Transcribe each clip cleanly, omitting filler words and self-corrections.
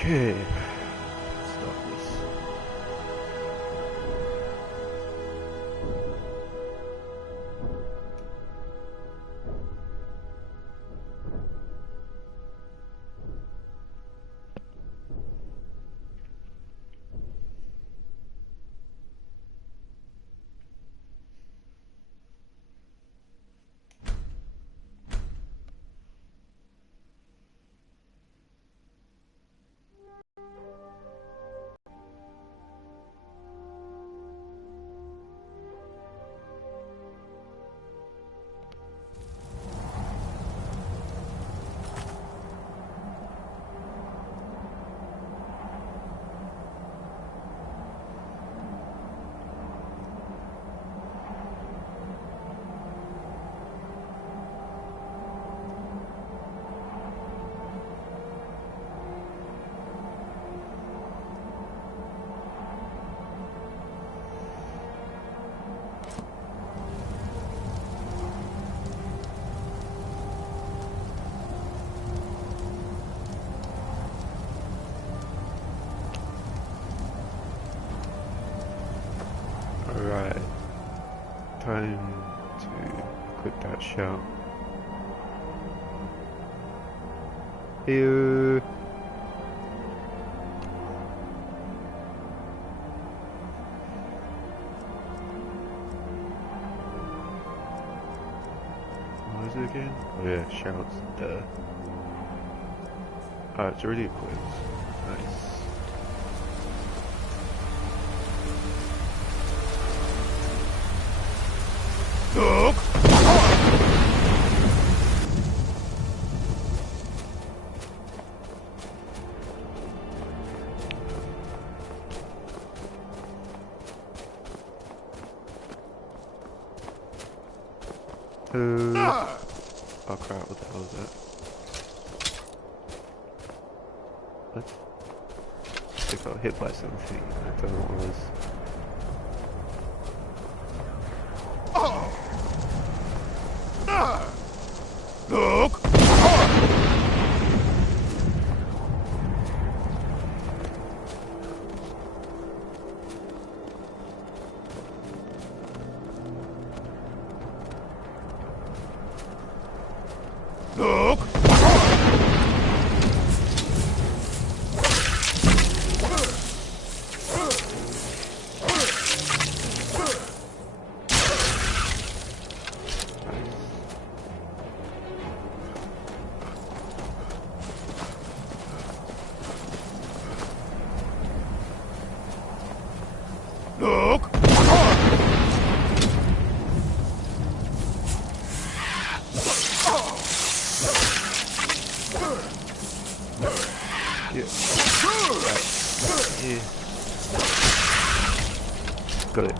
Okay. Let's start this. Alright, time to equip that shout. Ew. What is it again? Oh yeah, shouts there. Ah, it's already equipped. Nice. Look! Oh crap, what the hell is that? What? I think I got hit by something. I don't know what it was. Look! Look! Look! Yeah. Right. Yeah. Got it.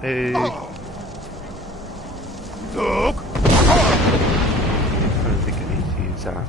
Hey. Look! I don't think I need to use that.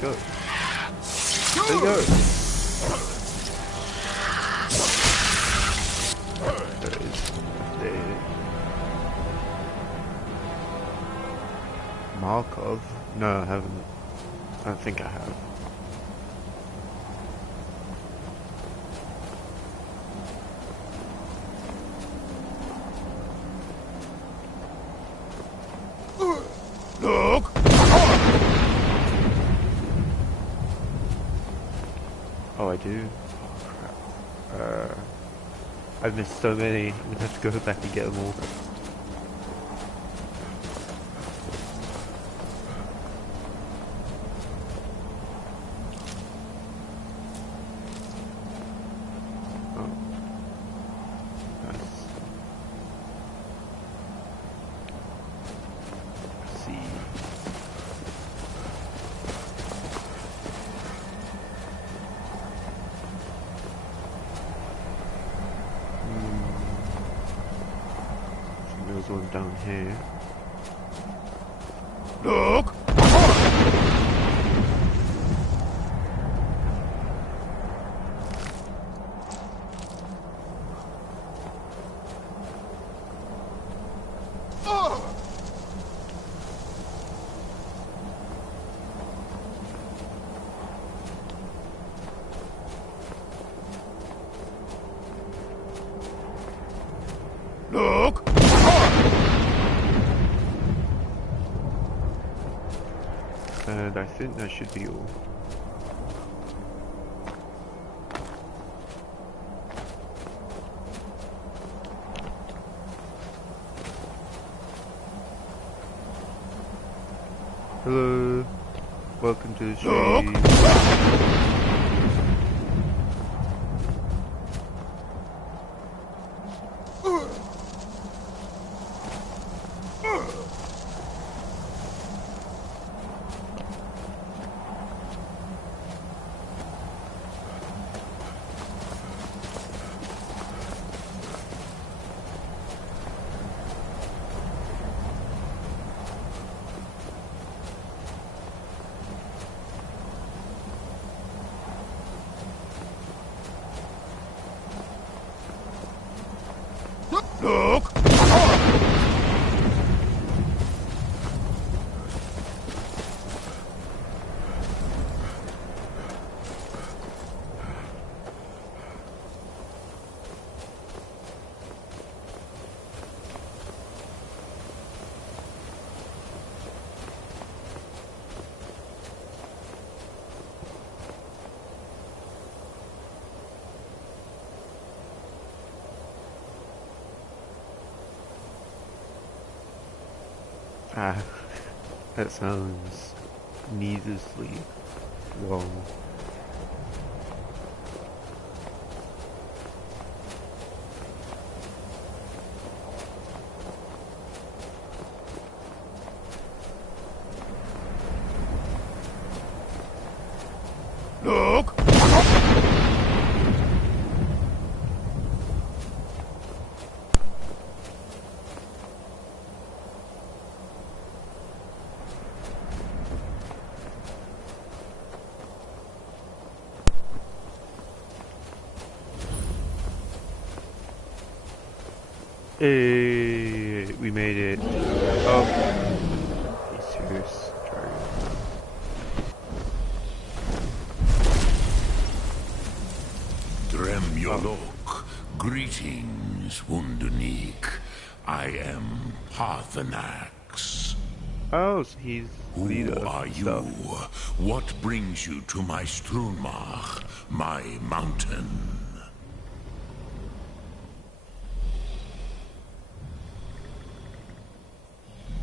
Go. There you go. There it is. There. Markov? No, I haven't. I don't think I have. Look! Oh, I do? Oh, crap. I've missed so many. I'm gonna have to go back and get them all. Oh. Nice. Let's see. There's one down here. Look! Look! And I think that should be all. Hello, welcome to the stream. Look! Ah, that sounds needlessly long. Look! Hey, we made it. Oh, are you serious? Dremyolok, greetings, Wundernik. I am Parthenax. Oh, so he's leader. Who are you? What brings you to my Strunmach, my mountain?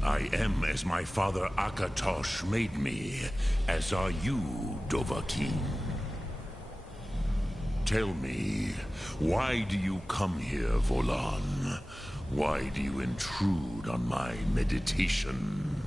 I am as my father Akatosh made me, as are you, Dovahkiin. Tell me, why do you come here, Volan? Why do you intrude on my meditation?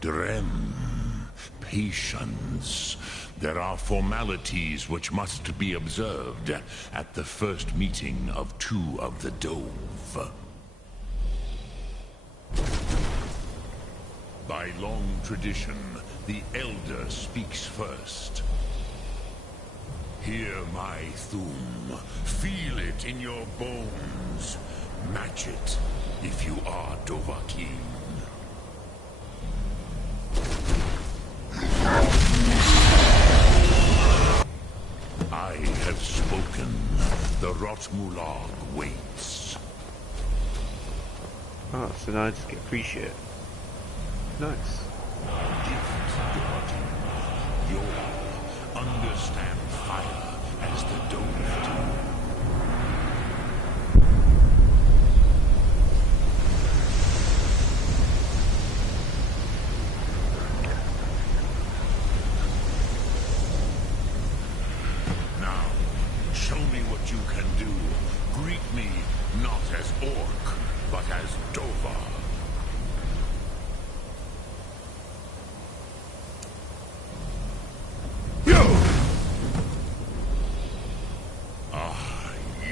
Drem, patience. There are formalities which must be observed at the first meeting of two of the Dove. By long tradition, the Elder speaks first. Hear my Thum. Feel it in your bones. Match it if you are Dovahkiin. I have spoken. The Rotmulag waits. Oh, so now I just get free shit. Nice. You'll understand fire as the Dove do. Now, show me what you can do. Greet me not as Orc, but as Dova.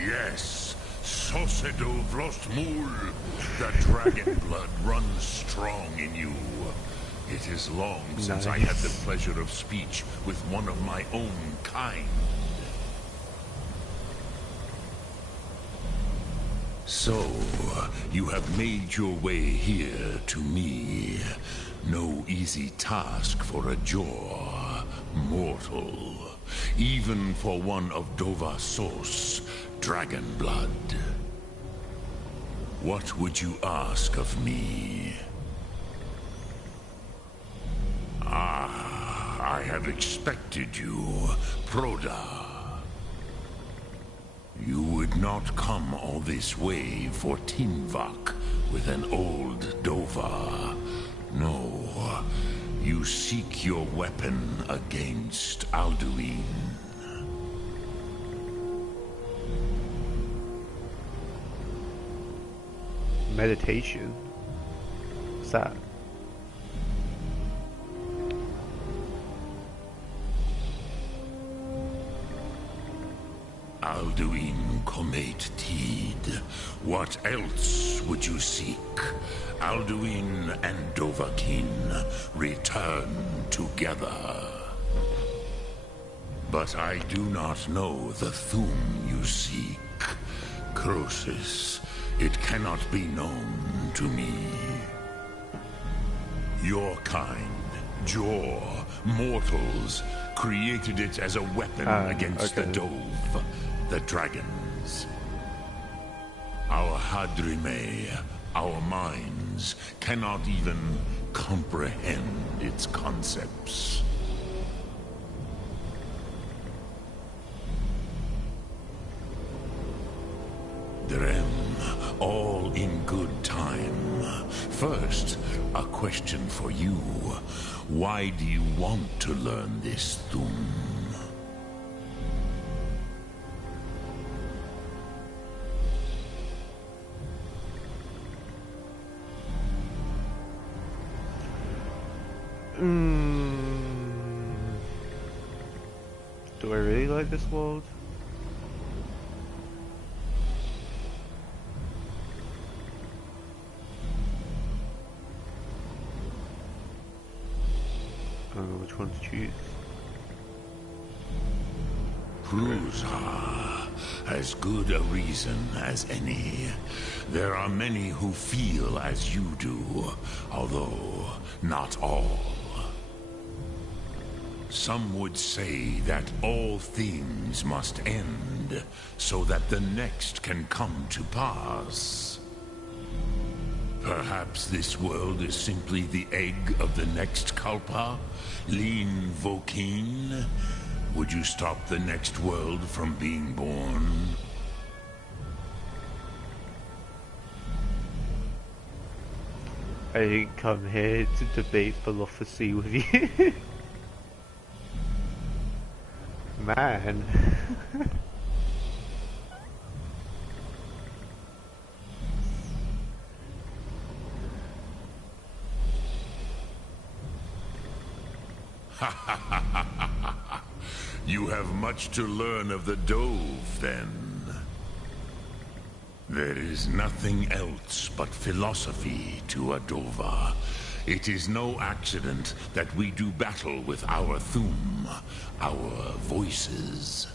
Yes, Sosedo Vrostmul, the dragon blood runs strong in you. It is long since I had the pleasure of speech with one of my own kind. So, you have made your way here to me. No easy task for a jaw mortal. Even for one of Dova Sos, dragon blood. What would you ask of me? I have expected you, Proda. You would not come all this way for Tinvak with an old Dova. No, you seek your weapon against Alduin. Meditation? What's that? Alduin Comate Teed. What else would you seek? Alduin and Dovahkiin return together. But I do not know the Thum you seek. Croesus, it cannot be known to me. Your kind, Jor, mortals, created it as a weapon against the Dove, the dragons. Our Hadrime, our minds, cannot even comprehend its concepts. Drem, all in good time. First, a question for you. Why do you want to learn this Thum? Do I really like this world? I don't know which one to choose. Pruzha, as good a reason as any. There are many who feel as you do, although not all. Some would say that all things must end, so that the next can come to pass. Perhaps this world is simply the egg of the next Kalpa? Lean Vokeen? Would you stop the next world from being born? I didn't come here to debate philosophy with you. Man. You have much to learn of the Dove, then. There is nothing else but philosophy to a Dova. It is no accident that we do battle with our Thum, our voices.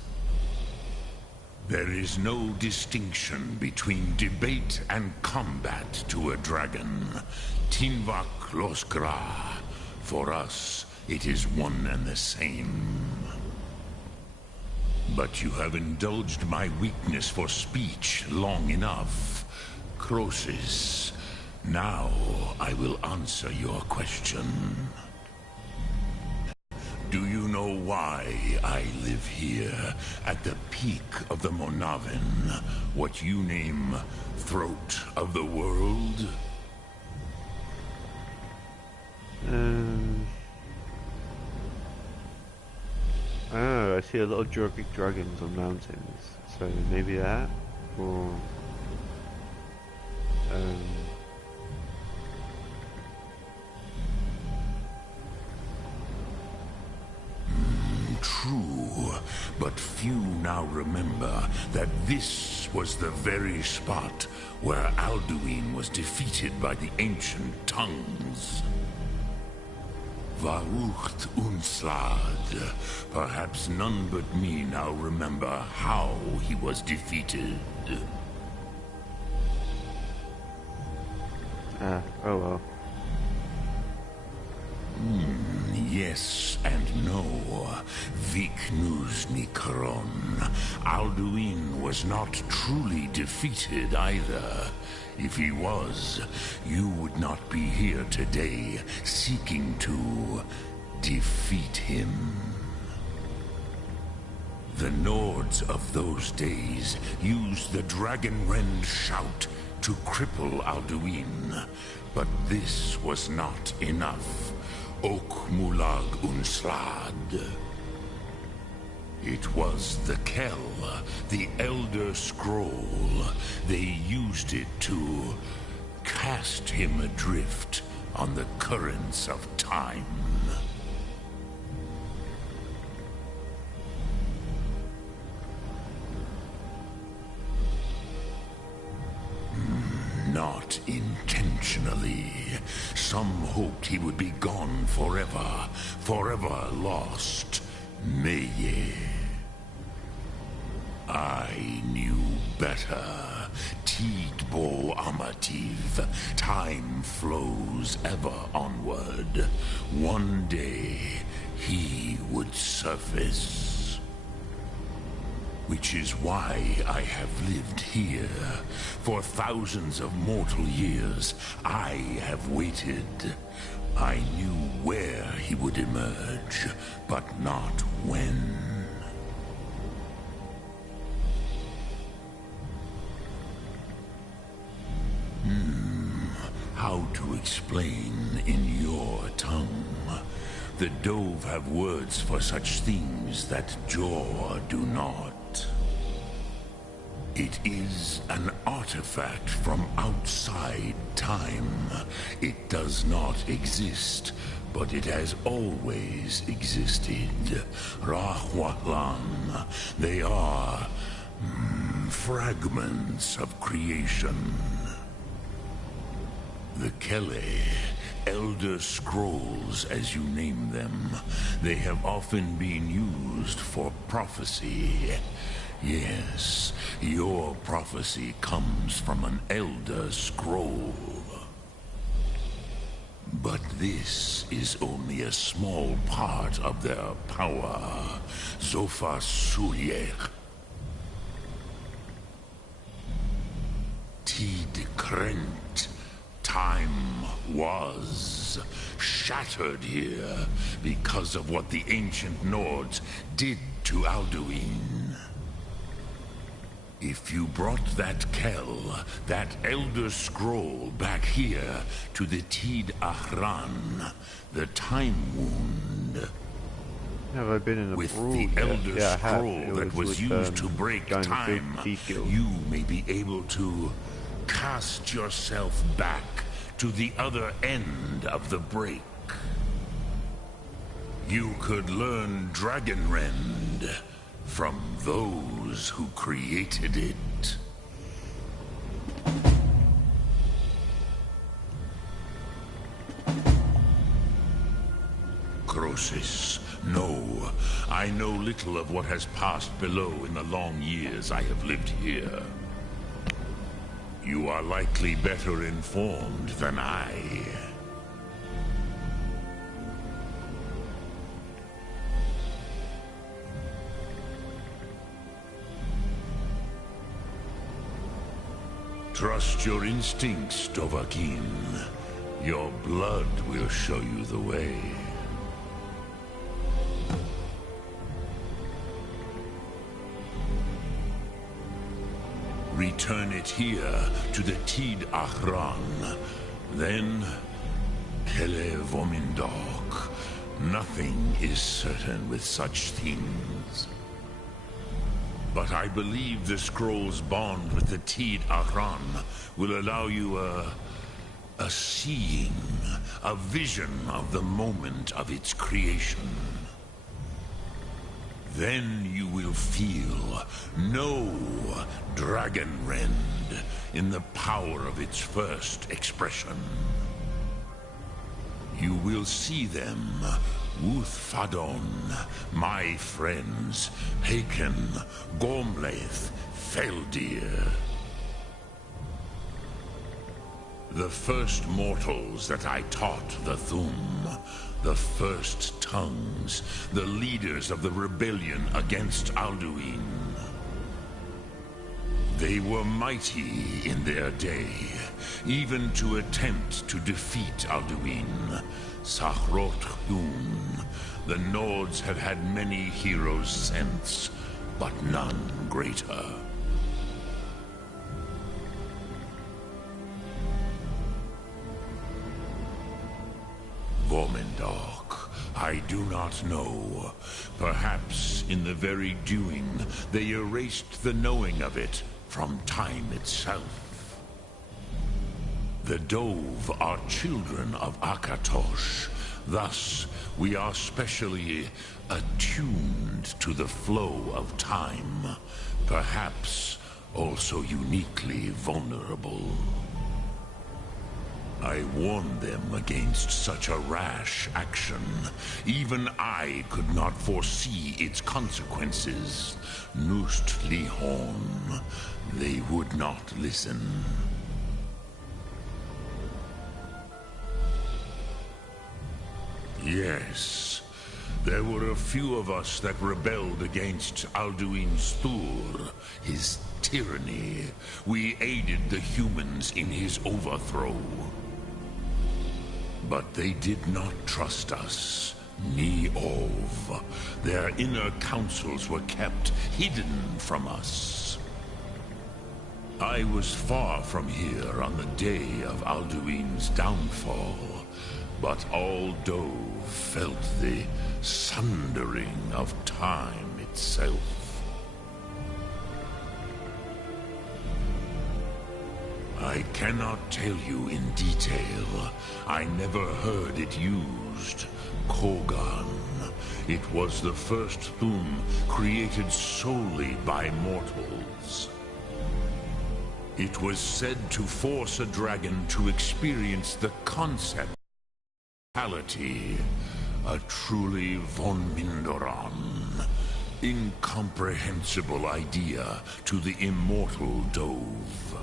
There is no distinction between debate and combat to a dragon. Tinvak Losgra. For us, it is one and the same. But you have indulged my weakness for speech long enough. Croesus, now I will answer your question. Do you know why I live here, at the peak of the Monavin, what you name Throat of the World? Oh, I see a lot of big dragons on mountains, so maybe that, or True, but few now remember that this was the very spot where Alduin was defeated by the ancient tongues. Varucht Unslad. Perhaps none but me now remember how he was defeated. Oh well. Yes and no. Viknus Nikron. Alduin was not truly defeated either. If he was, you would not be here today seeking to defeat him. The Nords of those days used the Dragonrend shout to cripple Alduin, but this was not enough. Ok Mulag Unslad. It was the Kell, the Elder Scroll. They used it to cast him adrift on the currents of time. Not intentionally. Some hoped he would be gone forever, forever lost. Meye. I knew better. Tidbo Amativ. Time flows ever onward. One day, he would surface. Which is why I have lived here. For thousands of mortal years, I have waited. I knew where he would emerge, but not when. How to explain in your tongue? The Dove have words for such things that Jor do not. It is an artifact from outside time. It does not exist, but it has always existed. Rahwahlan. They are fragments of creation. The Kele, Elder Scrolls as you name them, they have often been used for prophecy. Yes, your prophecy comes from an Elder Scroll. But this is only a small part of their power. Zofa Sulyech. Tid Krent. Time was shattered here because of what the ancient Nords did to Alduin. If you brought that Kell, that Elder Scroll back here to the Tid Ahran, the Time Wound, have I been in a with brawl the yet? Elder Yeah, I have. Scroll that was with, used to break going to time, Thief Guild. you may be able to cast yourself back to the other end of the break. You could learn Dragonrend from those who created it. Crosis, no. I know little of what has passed below in the long years I have lived here. You are likely better informed than I. Trust your instincts, Dovahkiin. Your blood will show you the way. Return it here to the Tid Ahran. Then, Hele Vomindok. Nothing is certain with such things. But I believe the scroll's bond with the Tid Ahran will allow you a seeing, a vision of the moment of its creation. Then you will feel, know Dragonrend in the power of its first expression. You will see them, Wuthfadon, my friends, Haken, Gormlaith, Feldir. The first mortals that I taught the Thum, the first tongues, the leaders of the rebellion against Alduin. They were mighty in their day, even to attempt to defeat Alduin. Sahrot-Hun, the Nords have had many heroes since, but none greater. Vomindok, I do not know. Perhaps in the very doing, they erased the knowing of it from time itself. The Dove are children of Akatosh. Thus, we are specially attuned to the flow of time. Perhaps also uniquely vulnerable. I warned them against such a rash action. Even I could not foresee its consequences. Nust Lihorn, they would not listen. Yes, there were a few of us that rebelled against Alduin's Thur, his tyranny. We aided the humans in his overthrow. But they did not trust us. Ni-Ov. Their inner councils were kept hidden from us. I was far from here on the day of Alduin's downfall, but all Dove felt the sundering of time itself. I cannot tell you in detail. I never heard it used. Kogan. It was the first Thum created solely by mortals. It was said to force a dragon to experience the concept of mortality. A truly von Mindoran. Incomprehensible idea to the immortal Dove.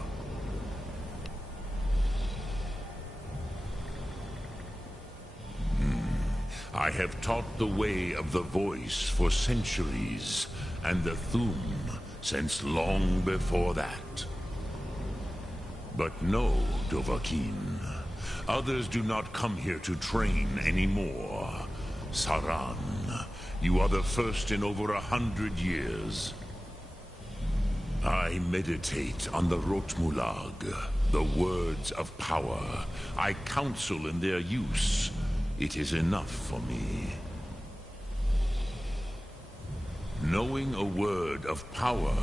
I have taught the way of the voice for centuries, and the Thum since long before that. But no, Dovahkiin. Others do not come here to train anymore. Saran, you are the first in over 100 years. I meditate on the Rotmulag, the words of power. I counsel in their use. It is enough for me. Knowing a word of power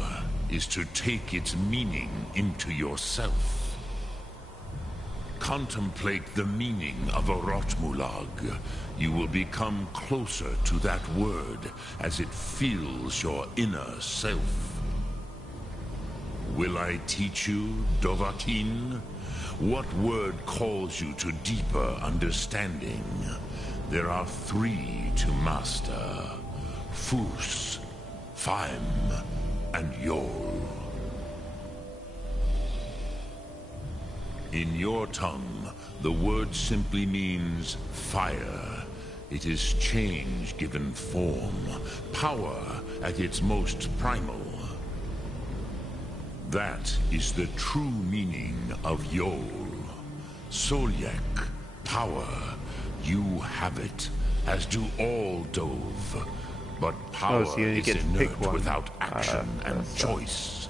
is to take its meaning into yourself. Contemplate the meaning of a Rotmulag. You will become closer to that word as it fills your inner self. Will I teach you, Dovahkiin? What word calls you to deeper understanding? There are 3 to master. Fus, Faim, and Yol. In your tongue, the word simply means fire. It is change given form, power at its most primal. That is the true meaning of Yol. Solyek, power. You have it, as do all Dove. But power so you only is get to pick inert one. without action and choice.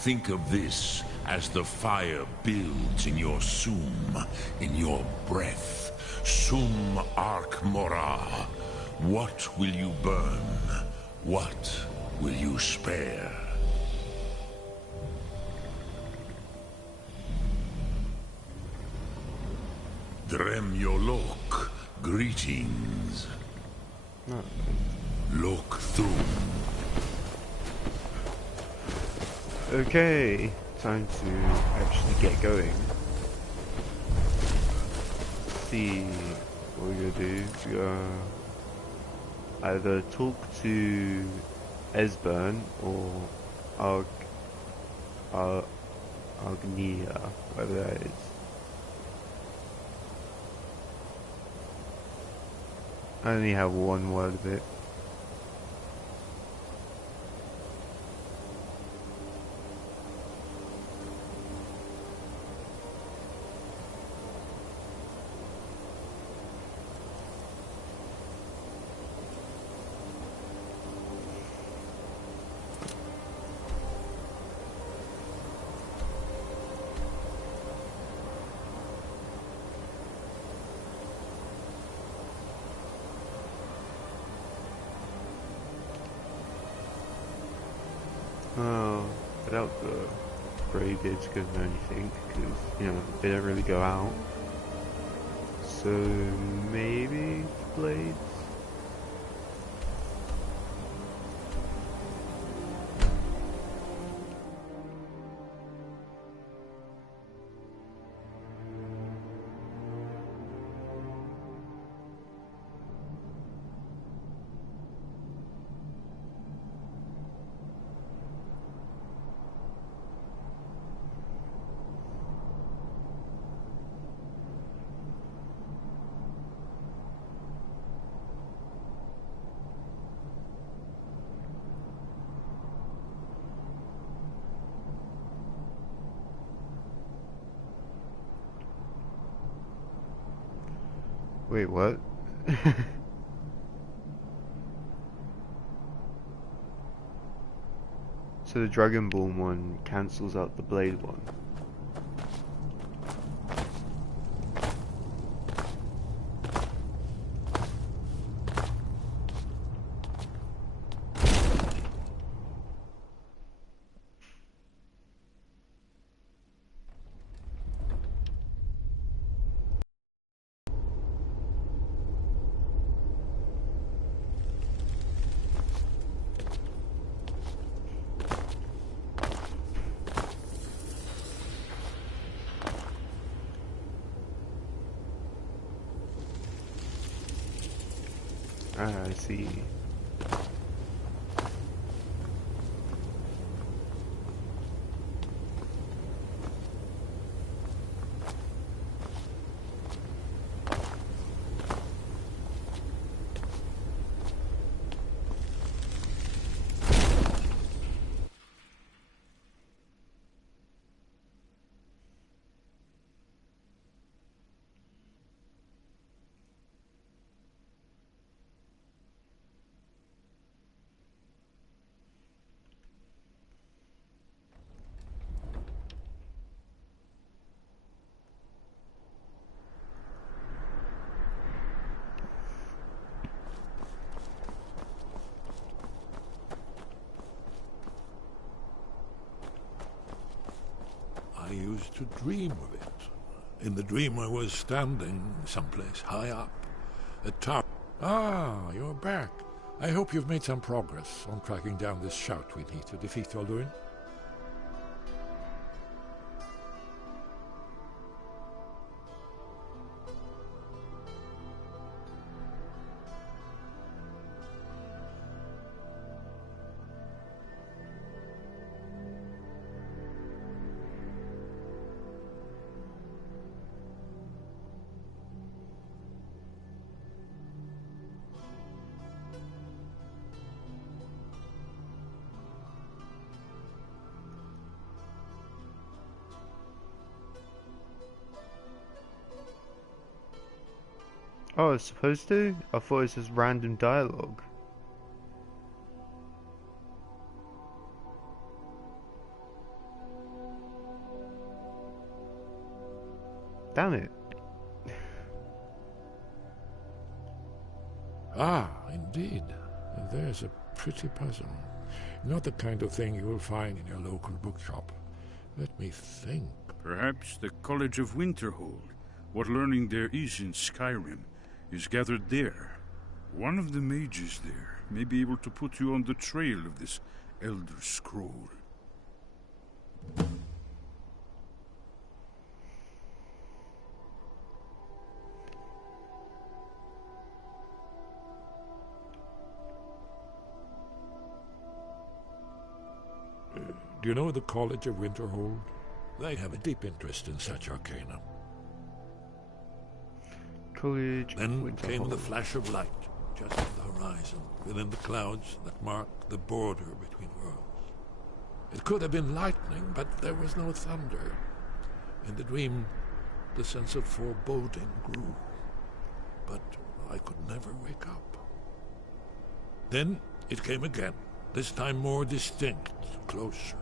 Think of this as the fire builds in your sum, in your breath. Sum arc mora. What will you burn? What will you spare? Dremyolok, greetings. No. Lok Thum. Okay, time to actually get going. See what we're gonna do. We're gonna either talk to Esbern or Agnia, whatever that is. I only have one word of it. Oh, I doubt the Greybeard's gonna know anything, because, you know, they don't really go out. So, maybe Blades? Wait, what? So the Dragonborn one cancels out the Blade one. Ah, I see. I used to dream of it. In the dream I was standing someplace high up, atop... Ah, you're back. I hope you've made some progress on tracking down this shout we need to defeat Alduin. Oh, it's supposed to? I thought it was just random dialogue. Damn it. Ah, indeed. There's a pretty puzzle. Not the kind of thing you will find in your local bookshop. Let me think. Perhaps the College of Winterhold. What learning there is in Skyrim is gathered there. One of the mages there may be able to put you on the trail of this Elder Scroll. Do you know the College of Winterhold? They have a deep interest in such arcana. College. Then came the flash of light, just at the horizon, within the clouds that mark the border between worlds. It could have been lightning, but there was no thunder. In the dream, the sense of foreboding grew. But I could never wake up. Then it came again, this time more distinct, closer.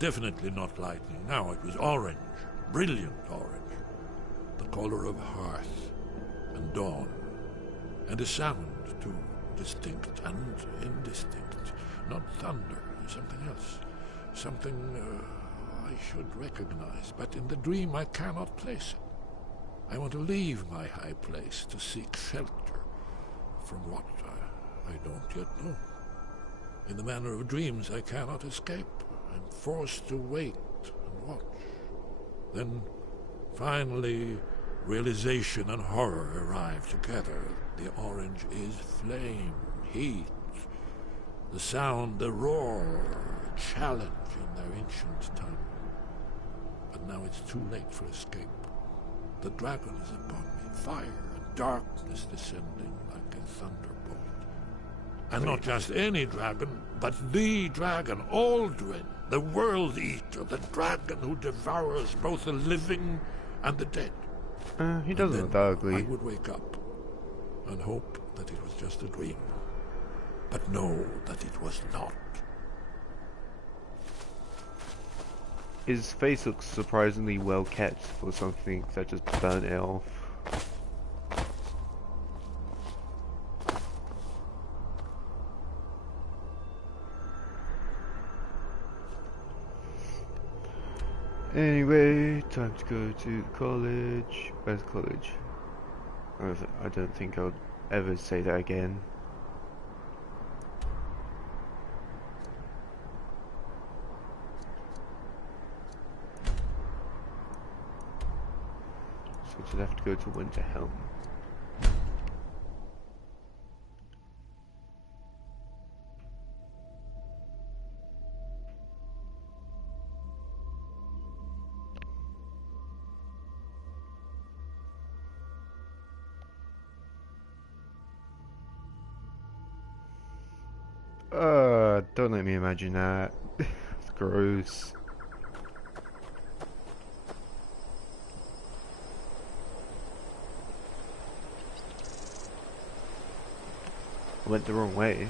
Definitely not lightning. Now it was orange, brilliant orange. The color of hearth and dawn. And a sound, too, distinct and indistinct. Not thunder, something else. Something I should recognize, but in the dream I cannot place it. I want to leave my high place to seek shelter from what I don't yet know. In the manner of dreams, I cannot escape. I'm forced to wait and watch. Then, finally, realization and horror arrive together. The orange is flame, heat. The sound, the roar, challenge in their ancient tongue. But now it's too late for escape. The dragon is upon me, fire and darkness descending like a thunderbolt. And not just any dragon, but the dragon, Aldrin, the World Eater, the dragon who devours both the living and the dead. He doesn't look that ugly. I would wake up and hope that it was just a dream, but know that it was not. His face looks surprisingly well kept for something that just burnt it off. Anyway, time to go to the college. Where's the college? I don't think I'll ever say that again. So we'll have to go to Winterhelm. Don't let me imagine that. It's gross. I went the wrong way.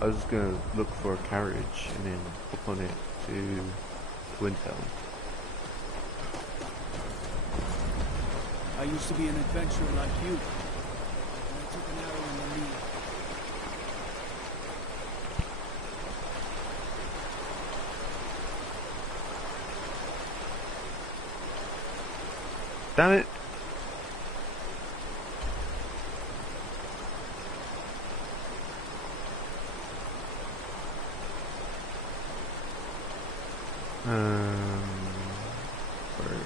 I was gonna look for a carriage and then hop on it to Windhelm. I used to be an adventurer like you. And I took an arrow in the knee. Damn it! Where?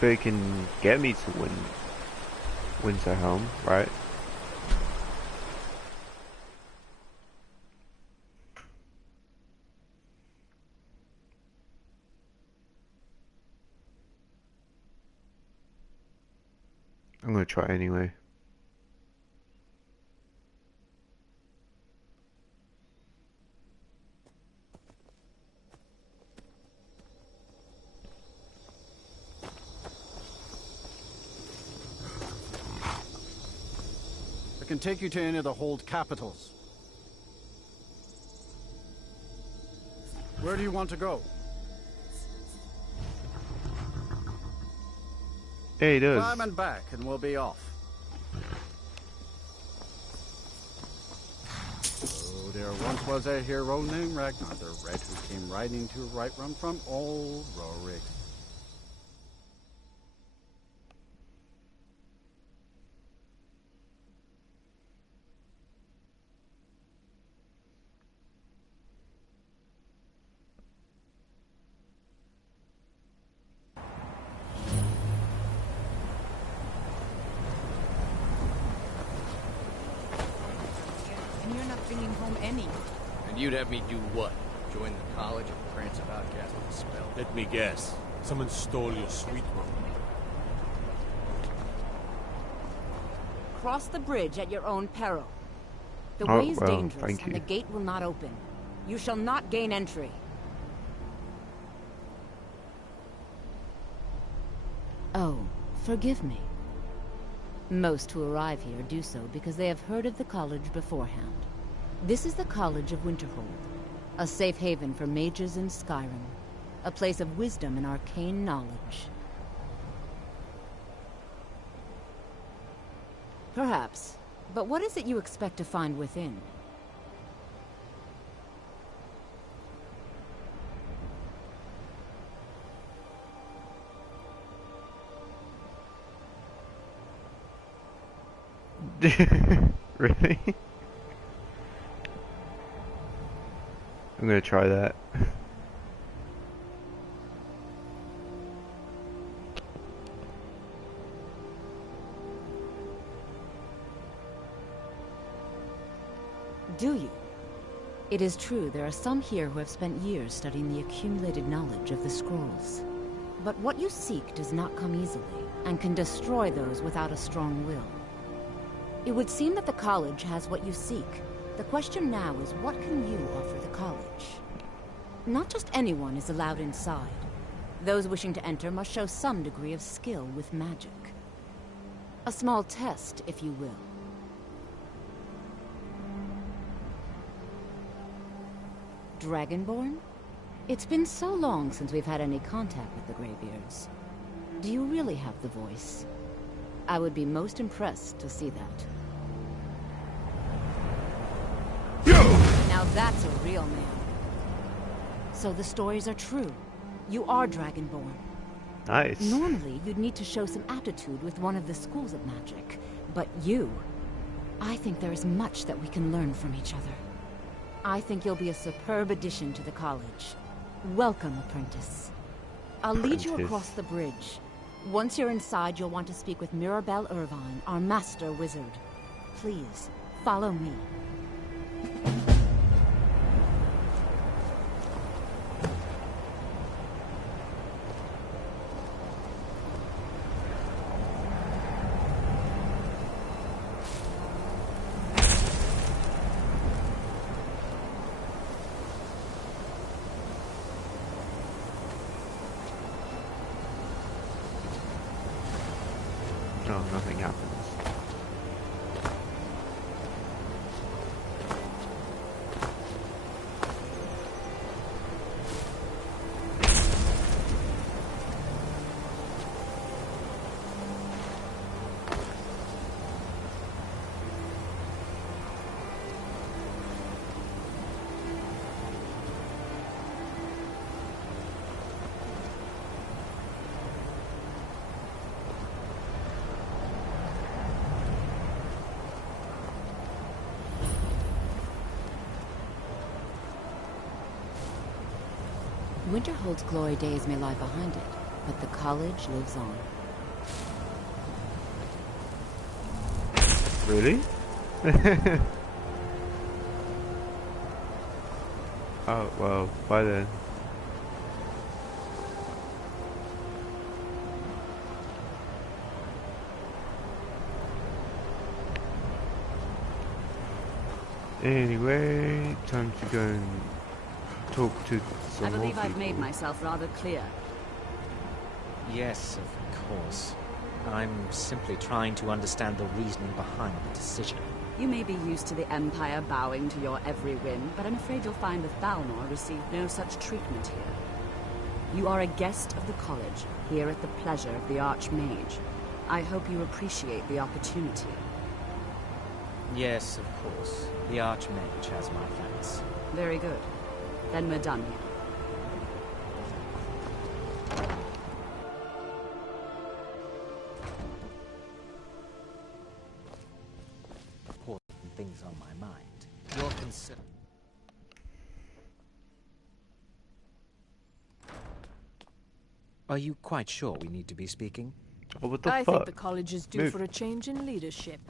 They can get me to Winterhelm, right? I'm gonna try anyway. can take you to any of the hold capitals. Where do you want to go? Yeah, he does. Climb and back, and we'll be off. Oh, there once was a hero named Ragnar the Red who came riding to right run from old Rorik. And you're not bringing home any. And you'd have me do what? Join the college and prance about casting a spell? Let me guess. Someone stole your sweet one. Cross the bridge at your own peril. The Oh, way is well, dangerous, thank and you. the gate will not open. You shall not gain entry. Oh, forgive me. Most who arrive here do so because they have heard of the college beforehand. This is the College of Winterhold, a safe haven for mages in Skyrim, a place of wisdom and arcane knowledge. Perhaps, but what is it you expect to find within? Really? I'm gonna try that. Do you? It is true there are some here who have spent years studying the accumulated knowledge of the scrolls. But what you seek does not come easily, and can destroy those without a strong will. It would seem that the college has what you seek. The question now is, what can you offer the college? Not just anyone is allowed inside. Those wishing to enter must show some degree of skill with magic. A small test, if you will. Dragonborn? It's been so long since we've had any contact with the Greybeards. Do you really have the voice? I would be most impressed to see that. Now that's a real man. So the stories are true. You are Dragonborn. Nice. Normally, you'd need to show some aptitude with one of the schools of magic. But you... I think there is much that we can learn from each other. I think you'll be a superb addition to the college. Welcome, apprentice. I'll lead you across the bridge. Once you're inside, you'll want to speak with Mirabelle Irvine, our master wizard. Please, follow me. Oh, nothing happens. Winterhold's glory days may lie behind it, but the college lives on. Really? Oh, well, bye then. Anyway, time to go and talk to some I more believe I've people. made myself rather clear. Yes, of course. I'm simply trying to understand the reasoning behind the decision. You may be used to the Empire bowing to your every whim, but I'm afraid you'll find the Thalmor receive no such treatment here. You are a guest of the college, here at the pleasure of the Archmage. I hope you appreciate the opportunity. Yes, of course. The Archmage has my thanks. Very good. Then we're done here. Important things on my mind. Your concern. Are you quite sure we need to be speaking? Oh, what the I fuck? think the college is due Move. for a change in leadership.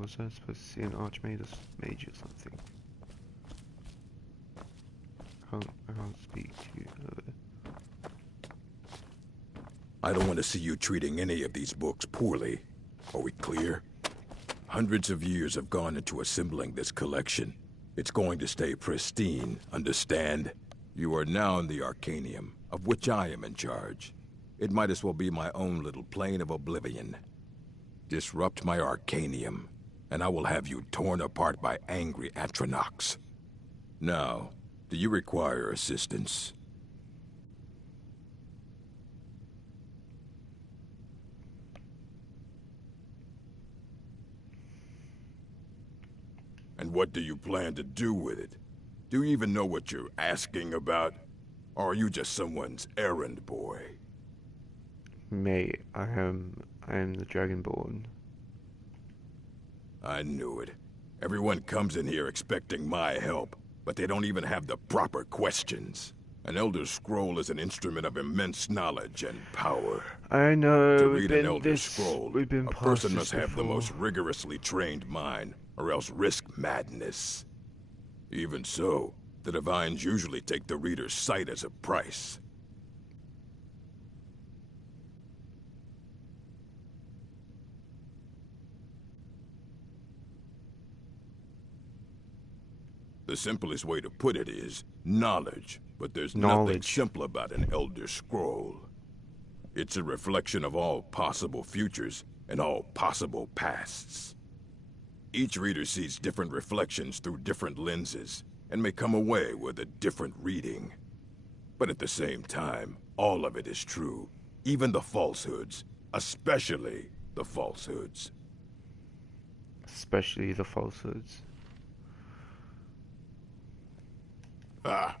Was I supposed to see an Archmage or something? I can't speak to you. I don't want to see you treating any of these books poorly. Are we clear? Hundreds of years have gone into assembling this collection. It's going to stay pristine, understand? You are now in the Arcanium, of which I am in charge. It might as well be my own little plane of oblivion. Disrupt my Arcanium, and I will have you torn apart by angry Atronachs. Now, do you require assistance? And what do you plan to do with it? Do you even know what you're asking about? Or are you just someone's errand boy? Mate, I am the Dragonborn. I knew it. Everyone comes in here expecting my help, but they don't even have the proper questions. An Elder Scroll is an instrument of immense knowledge and power. I know. To read an Elder Scroll, a person must have the most rigorously trained mind, or else risk madness. Even so, the Divines usually take the reader's sight as a price. The simplest way to put it is knowledge, but there's nothing simple about an Elder Scroll. It's a reflection of all possible futures and all possible pasts. Each reader sees different reflections through different lenses, and may come away with a different reading. But at the same time, all of it is true, even the falsehoods, especially the falsehoods. Especially the falsehoods. Ah,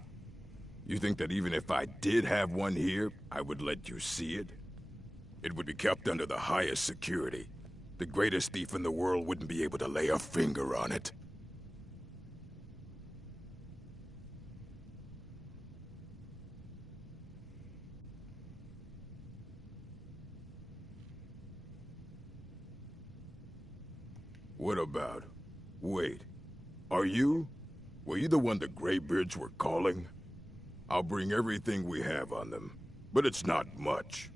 you think that even if I did have one here, I would let you see it? It would be kept under the highest security. The greatest thief in the world wouldn't be able to lay a finger on it. What about? Wait. Are you? Were you the one the Greybeards were calling? I'll bring everything we have on them, but it's not much.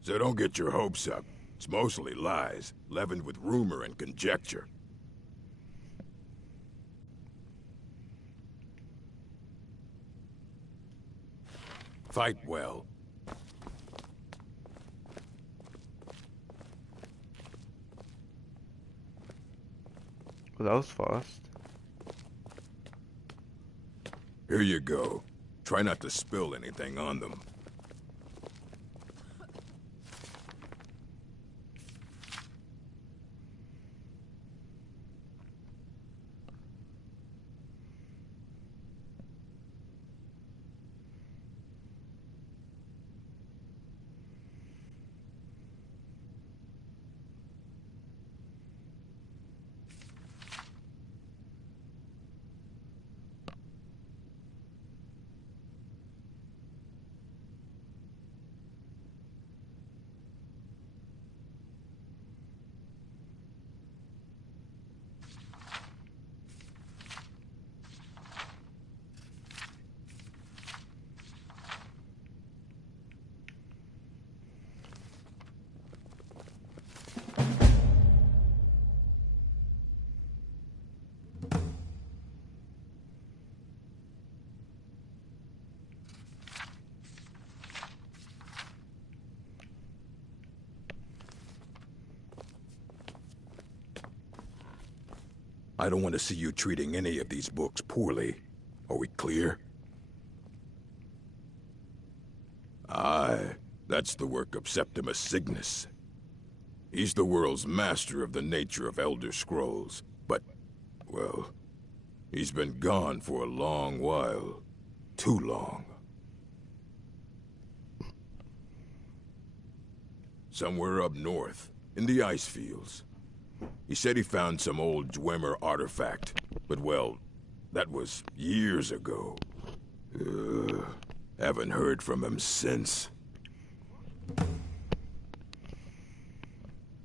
So don't get your hopes up. It's mostly lies, leavened with rumor and conjecture. Fight well. Well, that was fast. Here you go. Try not to spill anything on them. I don't want to see you treating any of these books poorly. Are we clear? Aye, that's the work of Septimus Signus. He's the world's master of the nature of Elder Scrolls, but, well, he's been gone for a long while. Too long. Somewhere up north, in the ice fields. He said he found some old Dwemer artifact, but well, that was years ago. Haven't heard from him since.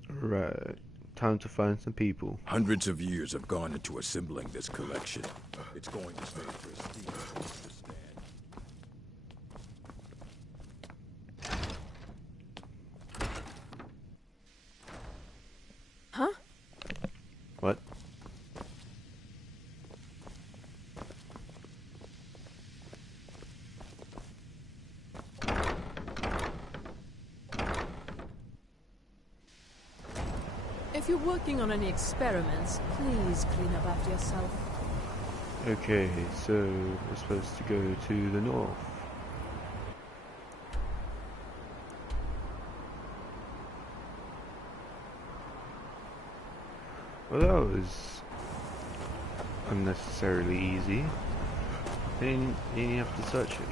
Right. Time to find some people. Hundreds of years have gone into assembling this collection. It's going to stay pristine. Huh? What? If you're working on any experiments, please clean up after yourself. Okay, so we're supposed to go to the north. Well, that was unnecessarily easy. You didn't have to touch it.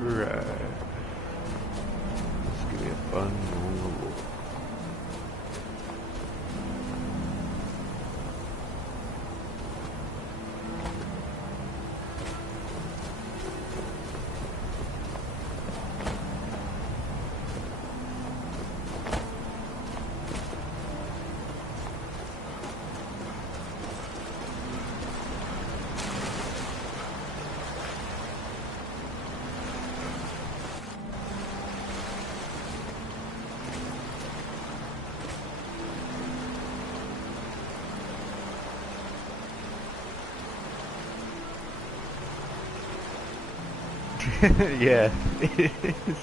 Right. It's gonna be a fun long walk. Yeah, it is.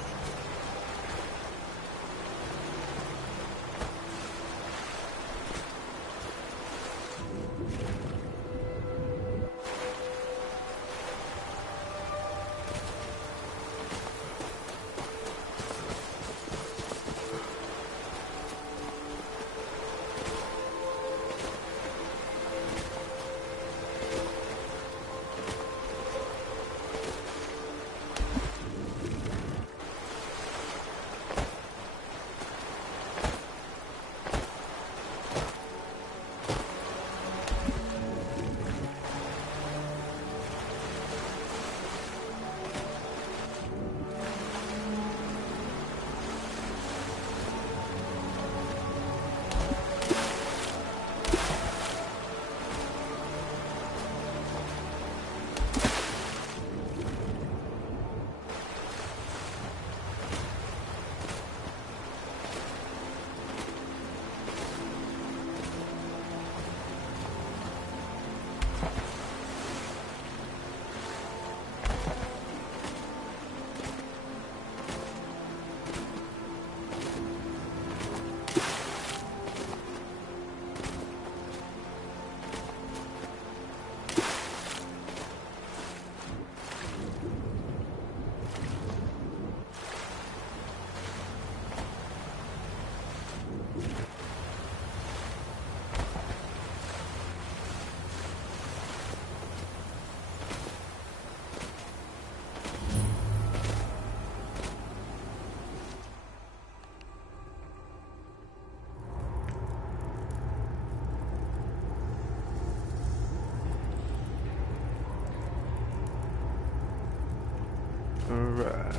Alright,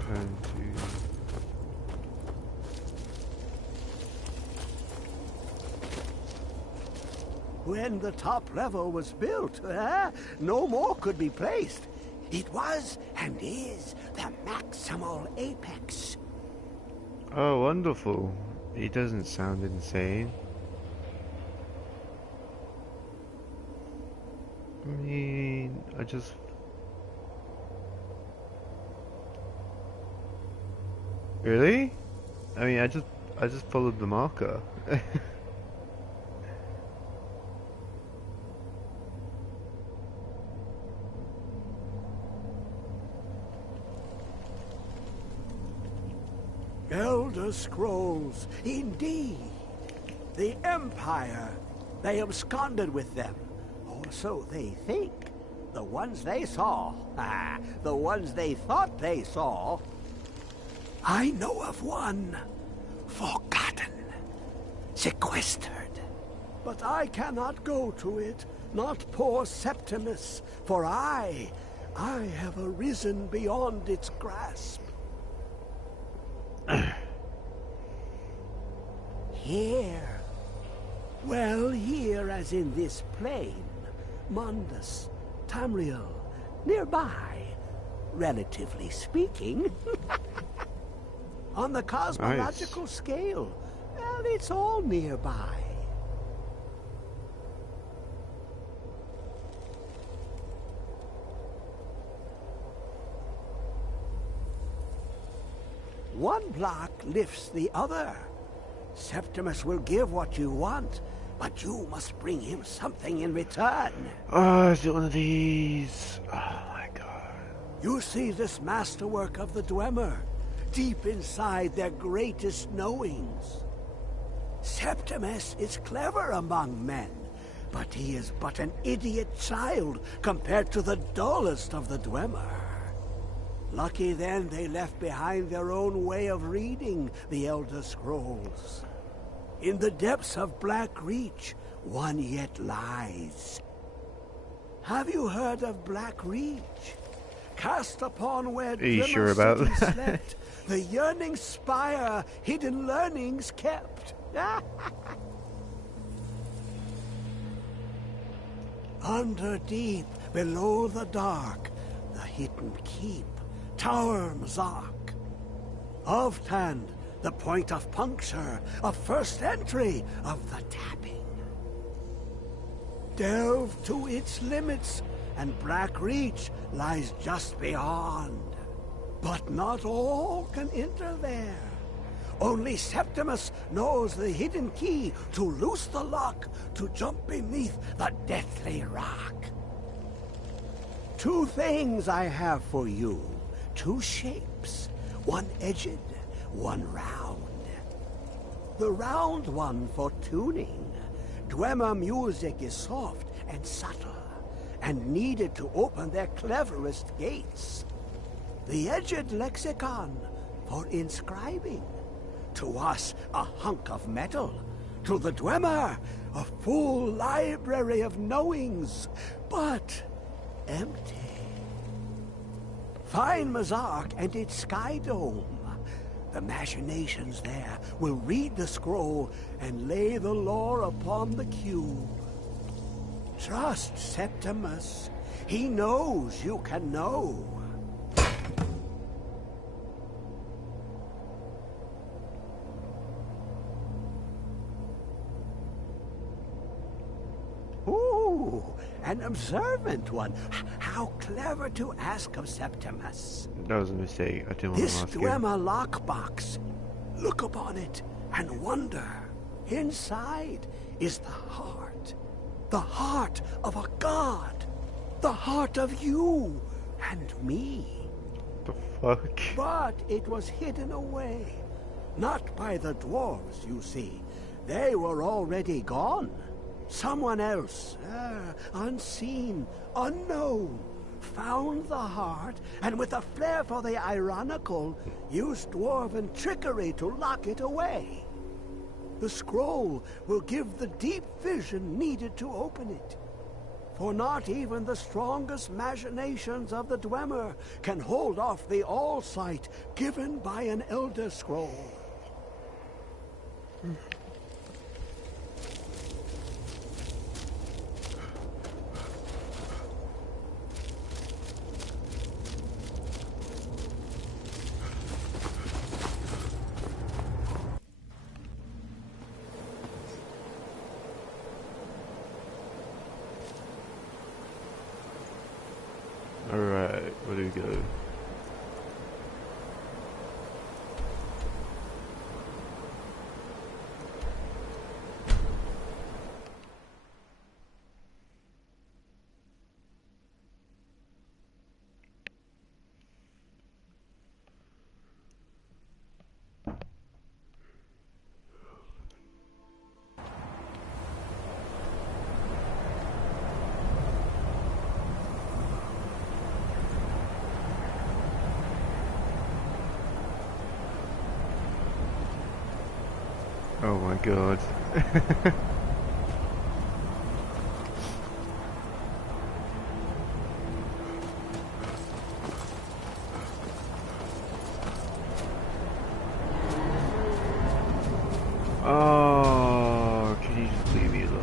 time to When the top level was built, no more could be placed. It was and is the maximal apex. Oh, wonderful. He doesn't sound insane. I mean, Really? I mean, I just followed the marker. Elder Scrolls, indeed. The Empire. They absconded with them. Or so they think. The ones they saw. The ones they thought they saw. I know of one. Forgotten. Sequestered. But I cannot go to it. Not poor Septimus. For I have arisen beyond its grasp. Here. Well, here as in this plain. Mundus, Tamriel, nearby. Relatively speaking. On the cosmological scale, well, it's all nearby. One block lifts the other. Septimus will give what you want, but you must bring him something in return. Oh, is it one of these? Oh my god. You see this masterwork of the Dwemer, deep inside their greatest knowings. Septimus is clever among men, but he is but an idiot child compared to the dullest of the Dwemer. Lucky then they left behind their own way of reading the Elder Scrolls. In the depths of Black Reach, one yet lies. Have you heard of Black Reach? Cast upon where Are you sure about that? Slept, the yearning spire, hidden learnings kept. Under deep, below the dark, the hidden keep, Tower Mzark. Oftand, the point of puncture, of first entry, of the tapping. Delve to its limits, and Black Reach lies just beyond. But not all can enter there. Only Septimus knows the hidden key to loose the lock, to jump beneath the deathly rock. Two things I have for you. Two shapes. One edged, one round. The round one for tuning. Dwemer music is soft and subtle, and needed to open their cleverest gates. The edged lexicon for inscribing. To us, a hunk of metal. To the Dwemer, a full library of knowings, but empty. Find Mzark and its sky dome. The machinations there will read the scroll and lay the lore upon the cube. Trust Septimus. He knows you can know. Ooh, an observant one. How clever to ask of Septimus. That was a mistake. I didn't want to This ask him. Dwemer lockbox. Look upon it and wonder. Inside is the heart. The heart of a god. The heart of you and me. The fuck? But it was hidden away. Not by the dwarves, you see. They were already gone. Someone else, unseen, unknown, found the heart, and with a flair for the ironical, used dwarven trickery to lock it away. The scroll will give the deep vision needed to open it. For not even the strongest machinations of the Dwemer can hold off the all-sight given by an Elder Scroll. we go. Oh my god. Oh, can you just leave me alone?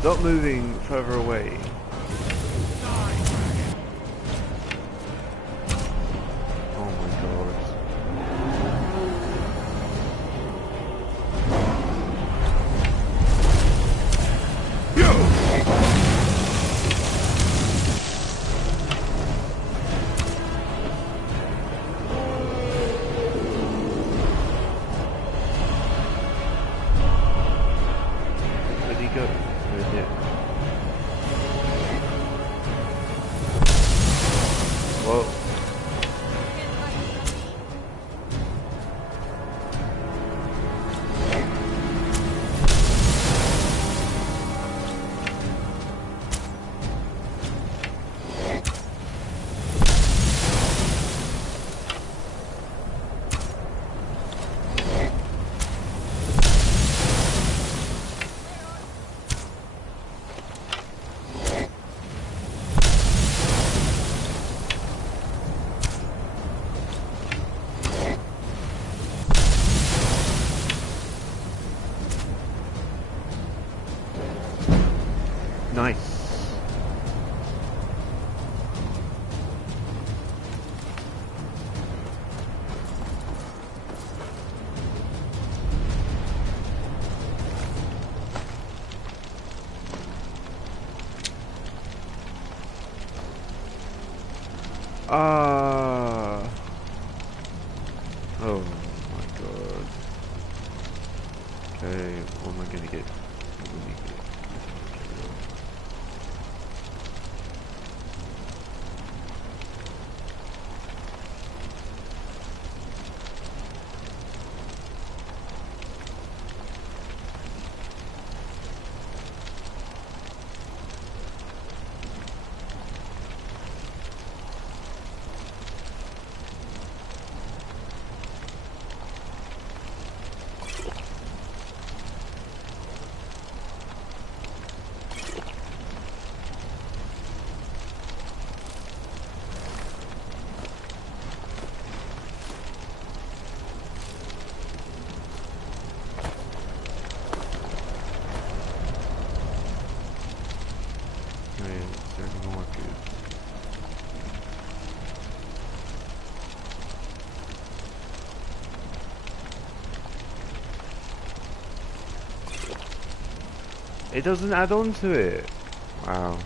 Stop moving further away. Oh my god. Where'd he go? Where's it? Whoa. Nice. Oh my god. Okay, what am I gonna get? It doesn't add on to it. Wow.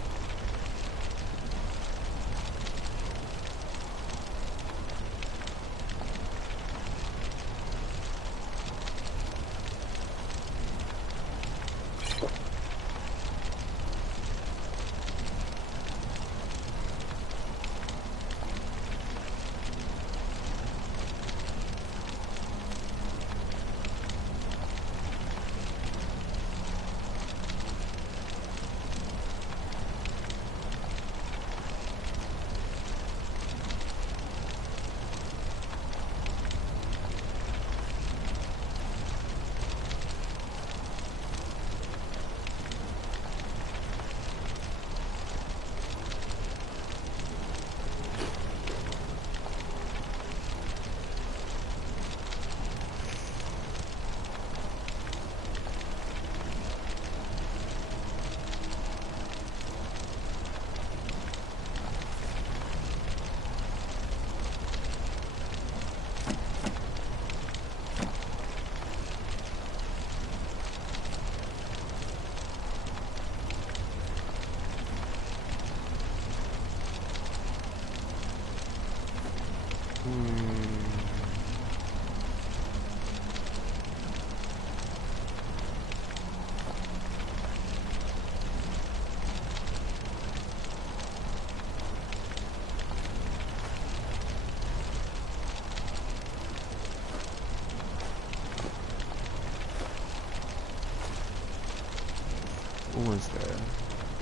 Almost there.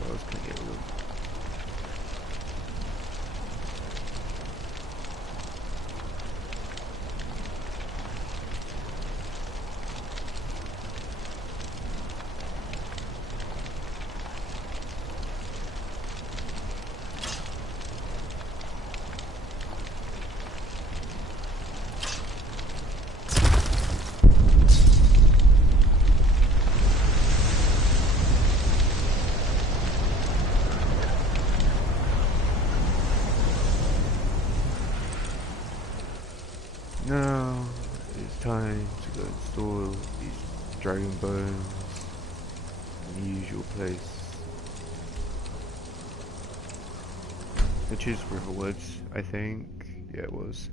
I was gonna get a little. Now it's time to go install these dragon bones in the usual place, which is Riverwoods, I think. Yeah, it was.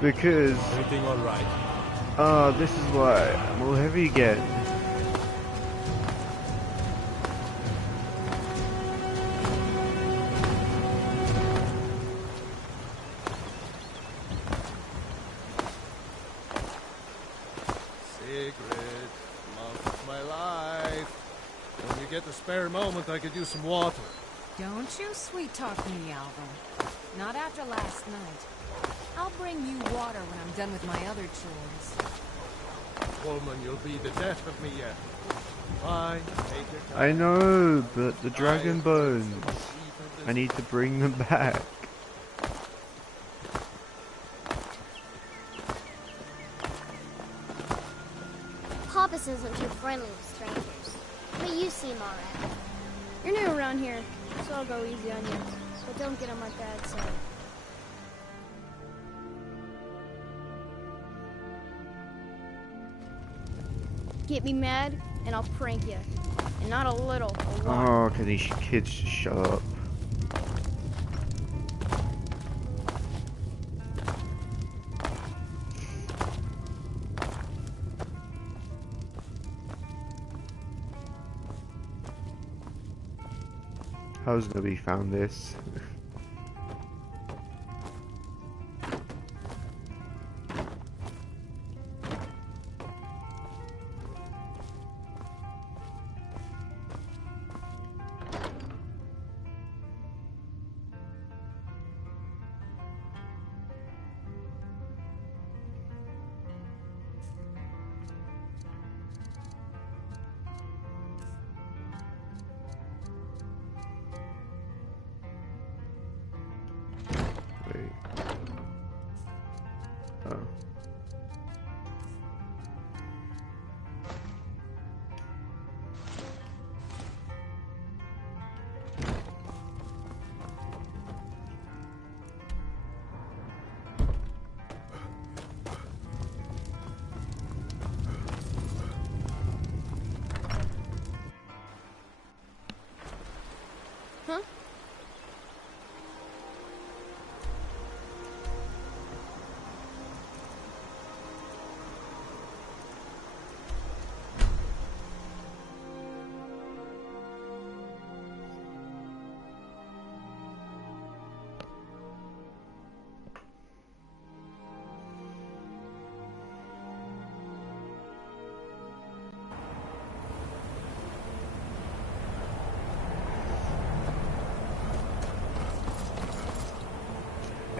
Because everything all right? This is why I'm all heavy again. Secret, love of my life. When you get the spare moment, I could use some water. Don't you sweet talk me, Alvin. Not after last night. I'll bring you water when I'm done with my other chores. Woman, you'll be the death of me yet. Fine, take your time. I know, but the dragon bones. I need to bring them back. Papas isn't too friendly with strangers, but you seem alright. You're new around here, so I'll go easy on you. But don't get on my bad side. Get me mad, and I'll prank you. And not a little, a lot. Oh, can these kids just shut up? How's nobody found this?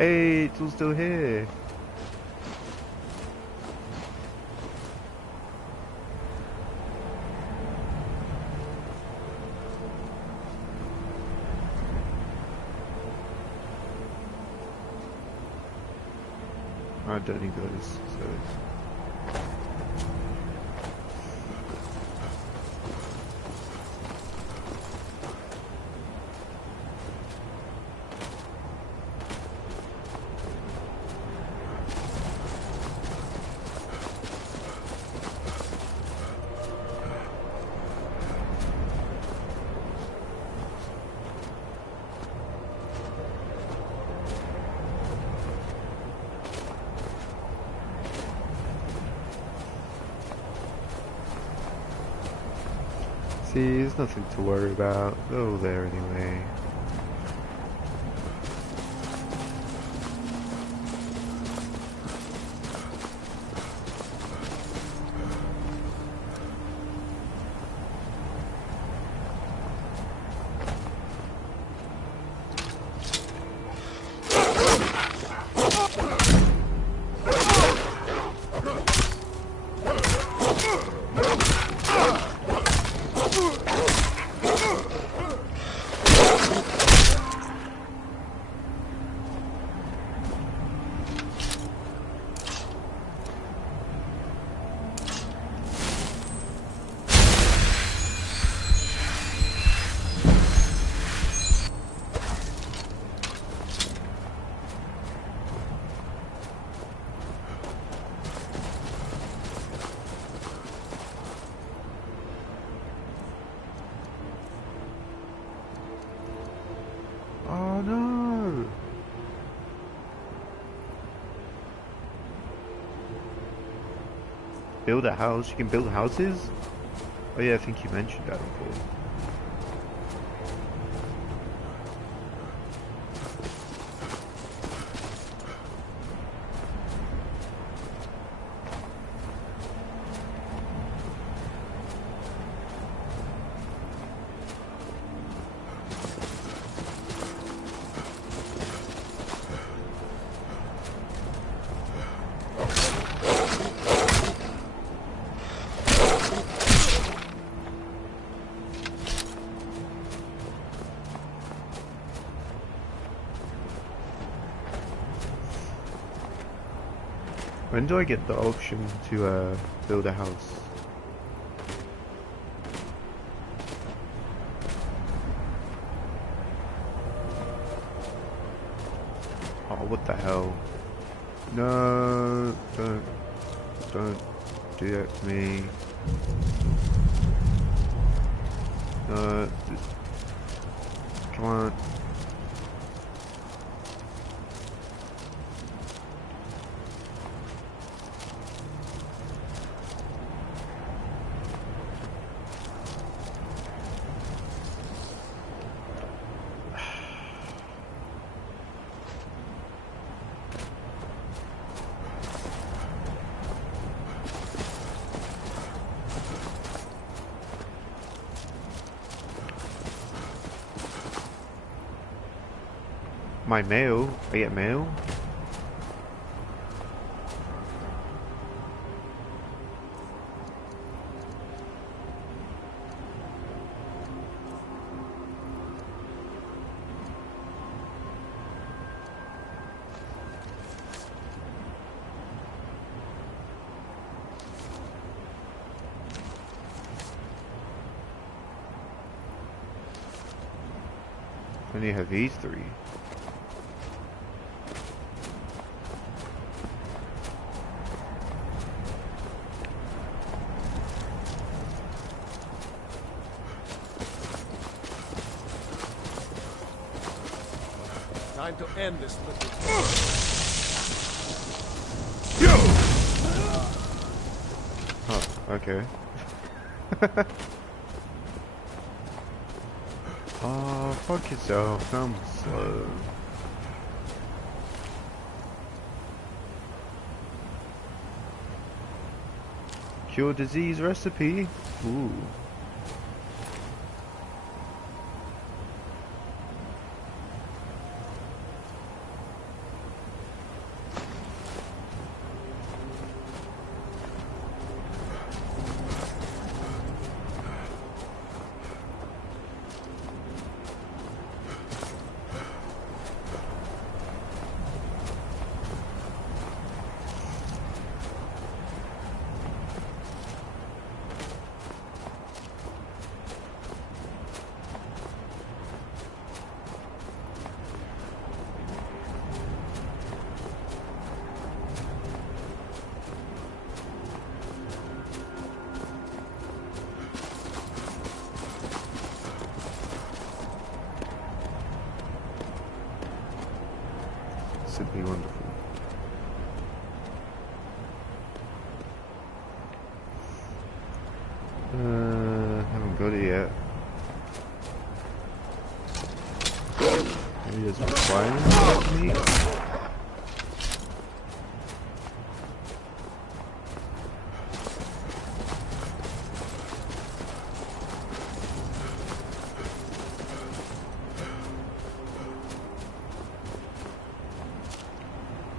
Hey, it's all still here. I don't need those, so... See, there's nothing to worry about. They're all there anyway. Oh no! Build a house? You can build houses? Oh yeah, I think you mentioned that before. When do I get the option to build a house? Oh, what the hell? No, don't do that to me. No, come on. My mail? I get mail? I only have these three. Time to end this little... Oh, okay. Oh, fuck yourself. I'm slow. Cure disease recipe? Ooh. simply wonderful. Haven't got it yet. Maybe there's requirements for me.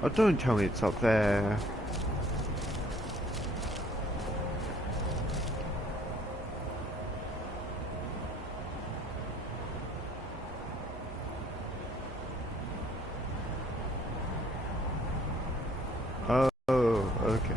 Oh, don't tell me it's up there. Oh, okay.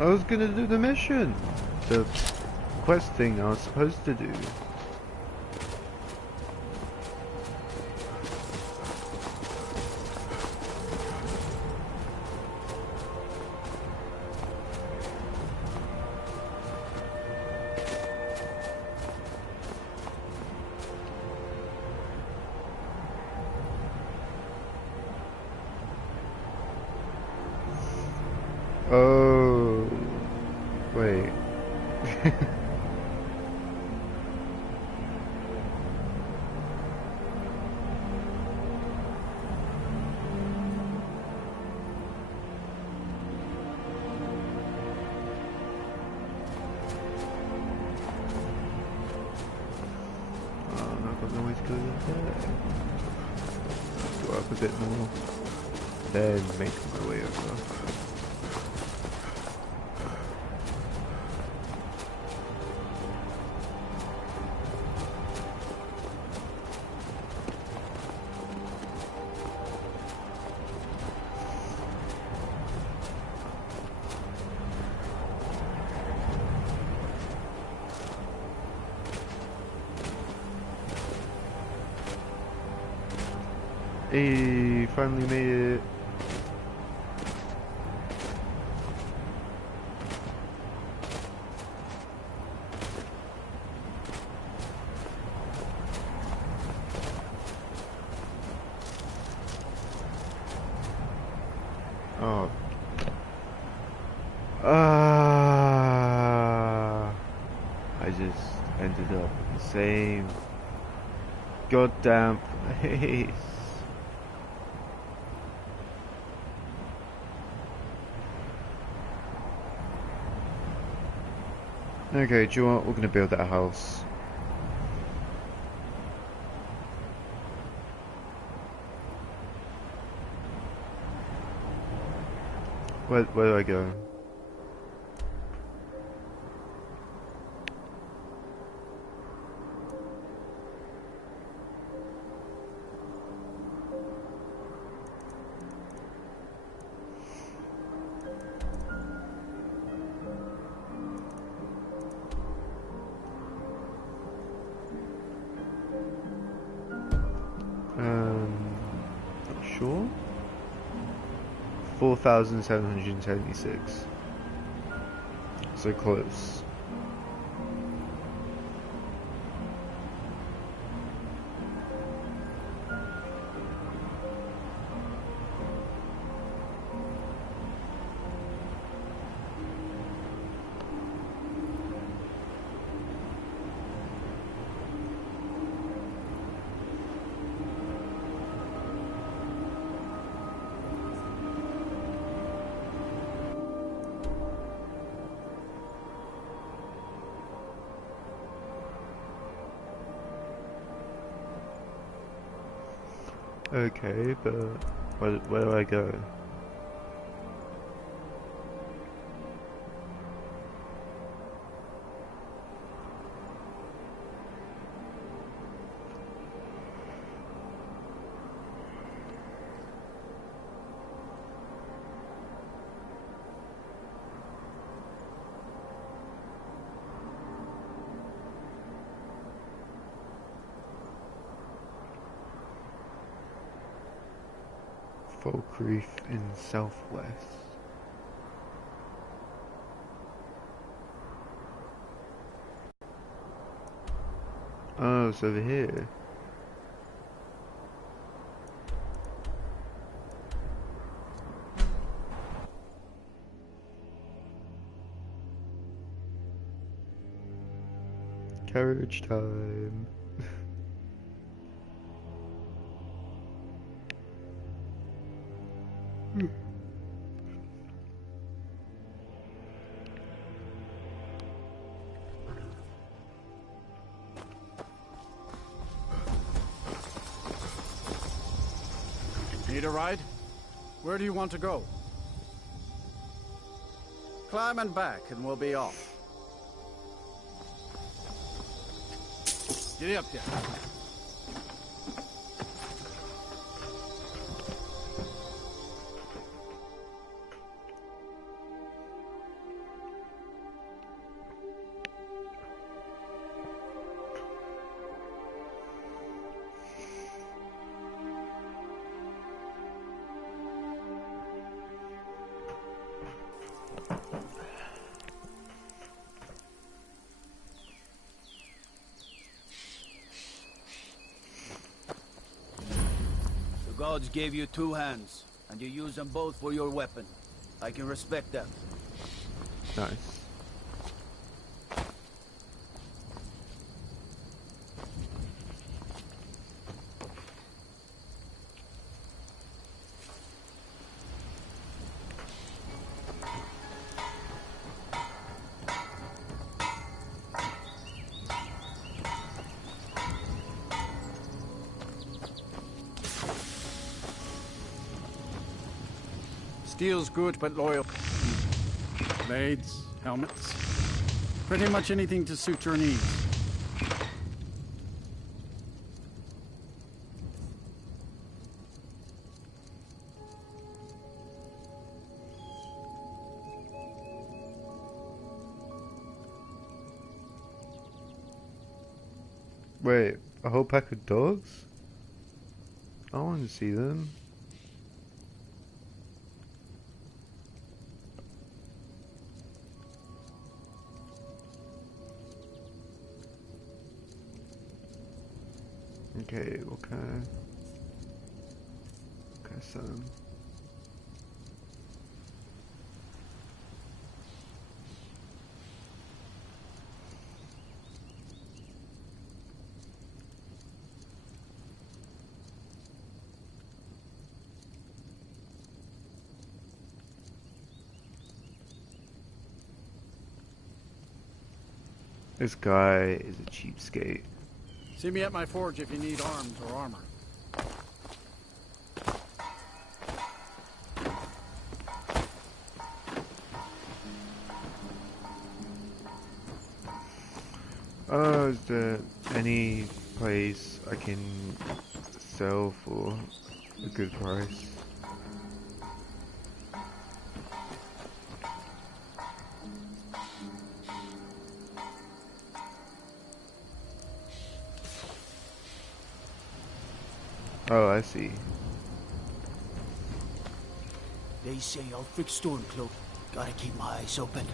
I was gonna do the mission. The quest thing I was supposed to do. Oh, wait. I've got no way to go there. Go up a bit more, then make my way over. Hey, finally made it. Oh. I just ended up in the same goddamn place. Okay, do you know what? We're gonna build that house. Where do I go? Not sure. 4,776. So close. Okay, but where do I go? Folk Reef in southwest. Oh, it's over here. Carriage time. Need a ride? Where do you want to go? Climb and back and we'll be off. Get up there. The gods gave you two hands, and you use them both for your weapon. I can respect that. Nice. Steel's good, but loyal. Blades, helmets. Pretty much anything to suit your needs. Wait, a whole pack of dogs? I want to see them. Okay, what kind of sun? This guy is a cheapskate. See me at my forge if you need arms or armor. Is there any place I can sell for a good price? Oh, I see. They say I'll fix Stormcloak. Gotta keep my eyes open.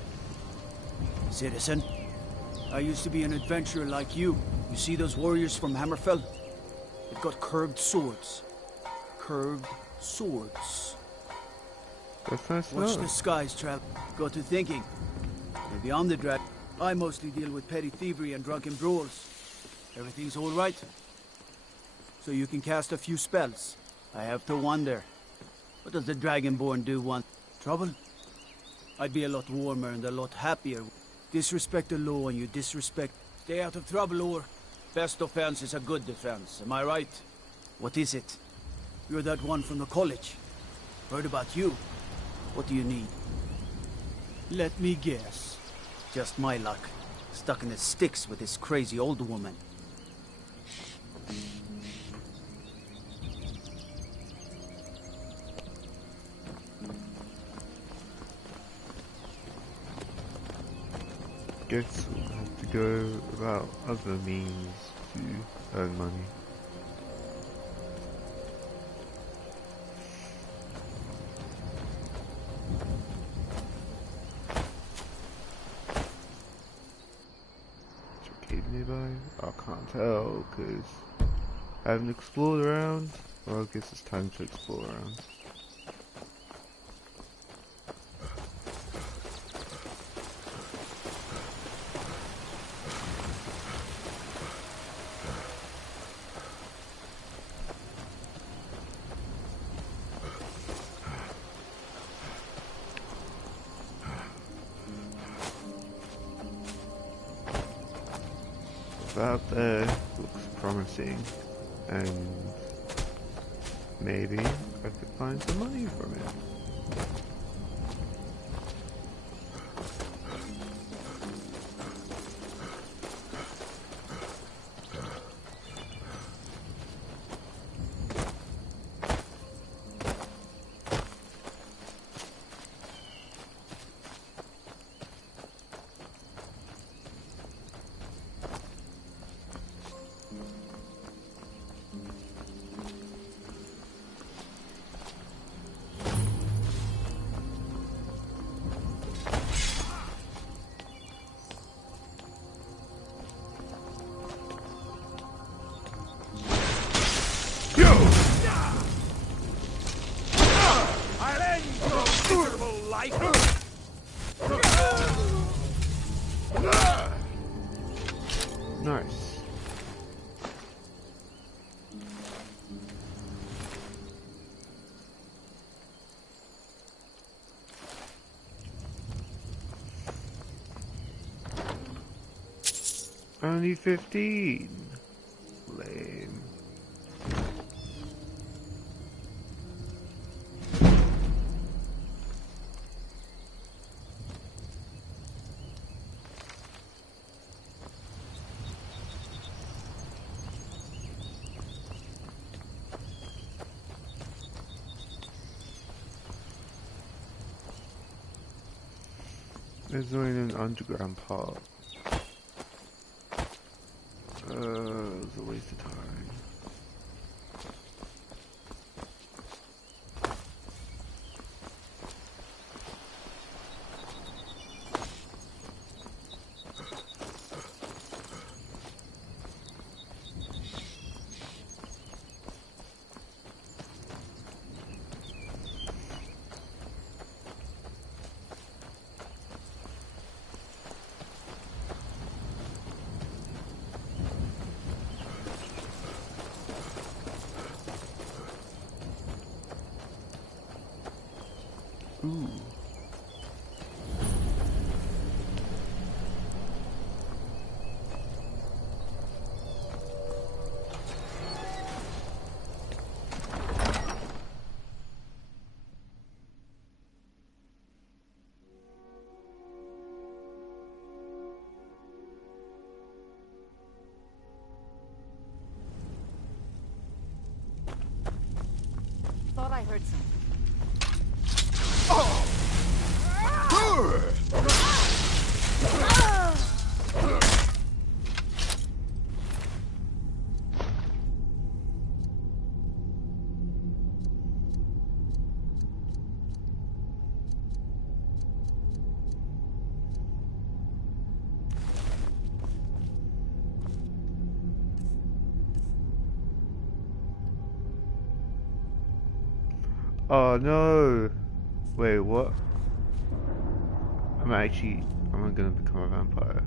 Citizen, I used to be an adventurer like you. You see those warriors from Hammerfell? They've got curved swords. Curved swords. That's nice. Watch the skies, travel. Got to thinking. Maybe I'm the drag. I mostly deal with petty thievery and drunken brawls. Everything's all right. So you can cast a few spells. I have to wonder. What does the Dragonborn do want? Trouble? I'd be a lot warmer and a lot happier. Disrespect the law and you disrespect... Stay out of trouble, or... Best offense is a good defense, am I right? What is it? You're that one from the college. Heard about you. What do you need? Let me guess. Just my luck. Stuck in the sticks with this crazy old woman. Guess we'll have to go about other means to earn money. Is there a cave nearby? I can't tell because I haven't explored around. Well, I guess it's time to explore around. Out there looks promising, and maybe I could find some money from it. Nice. Only 15. Lame. There's only an underground part. It was a waste of time. Ooh. Thought I heard something. Oh no! Wait, what? Am I gonna become a vampire?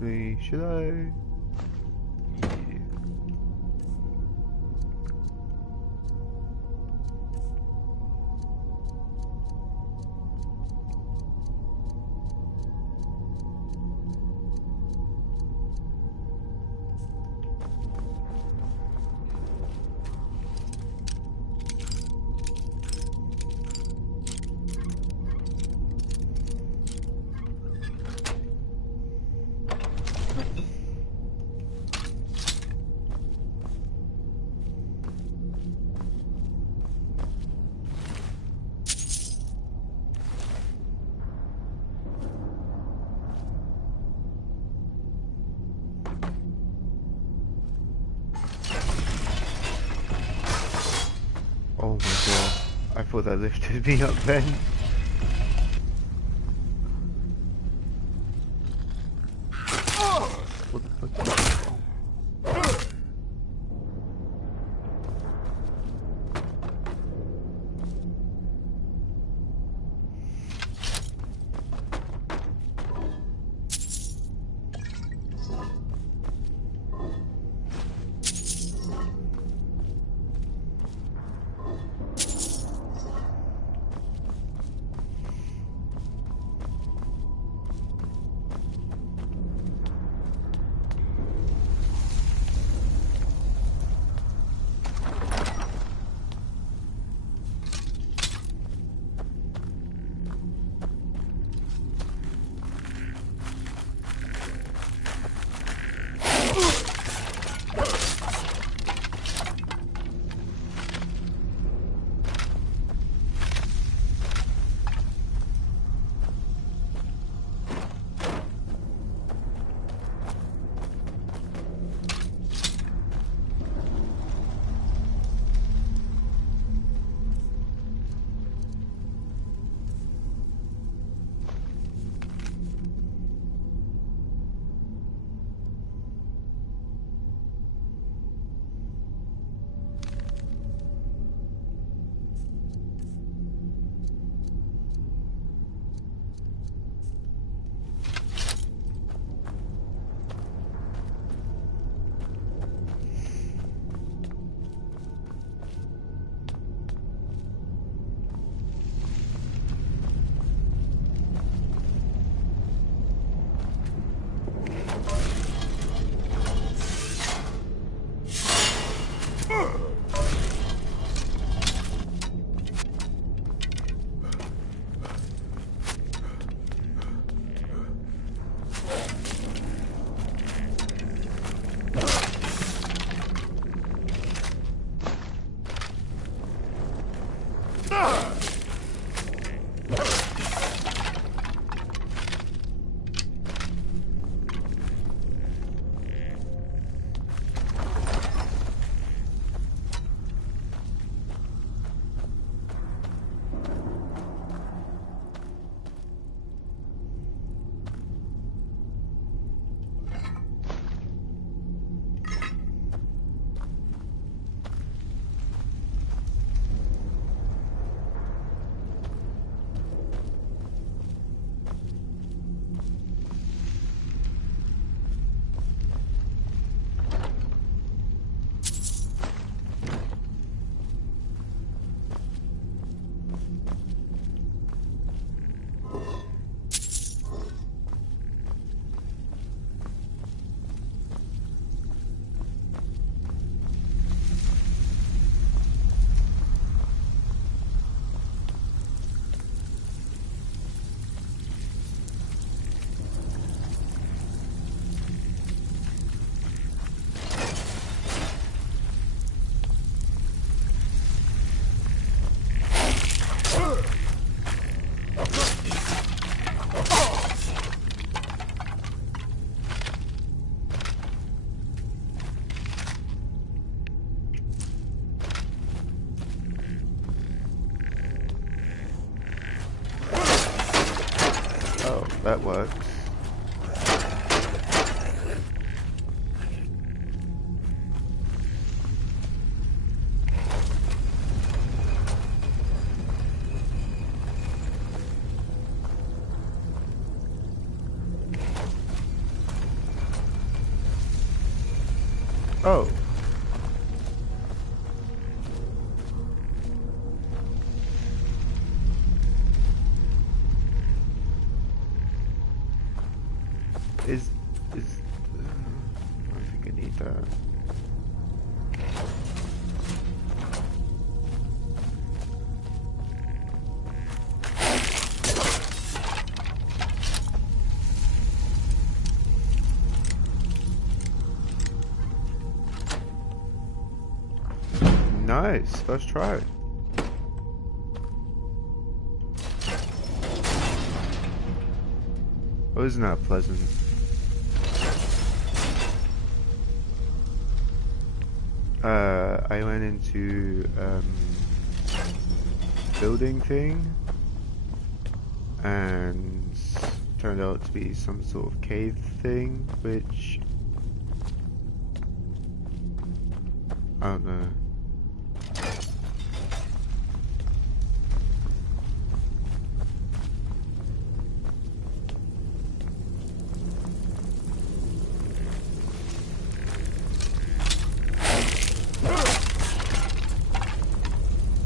Actually, should I? Yeah. Oh my god, I thought that lifted me up then. What the fuck is that? That works. Oh. I think I need that. Nice, first try. Oh, isn't that pleasant? I went into building thing and turned out to be some sort of cave thing, which I don't know.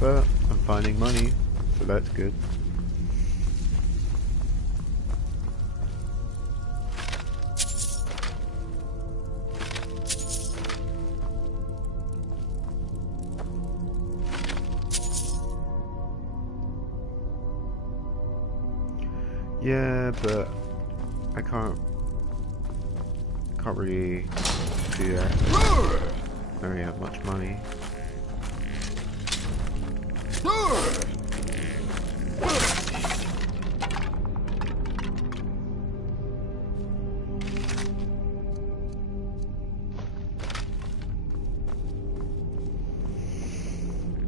But I'm finding money, so that's good. Yeah, but I can't really do that. I don't really have much money.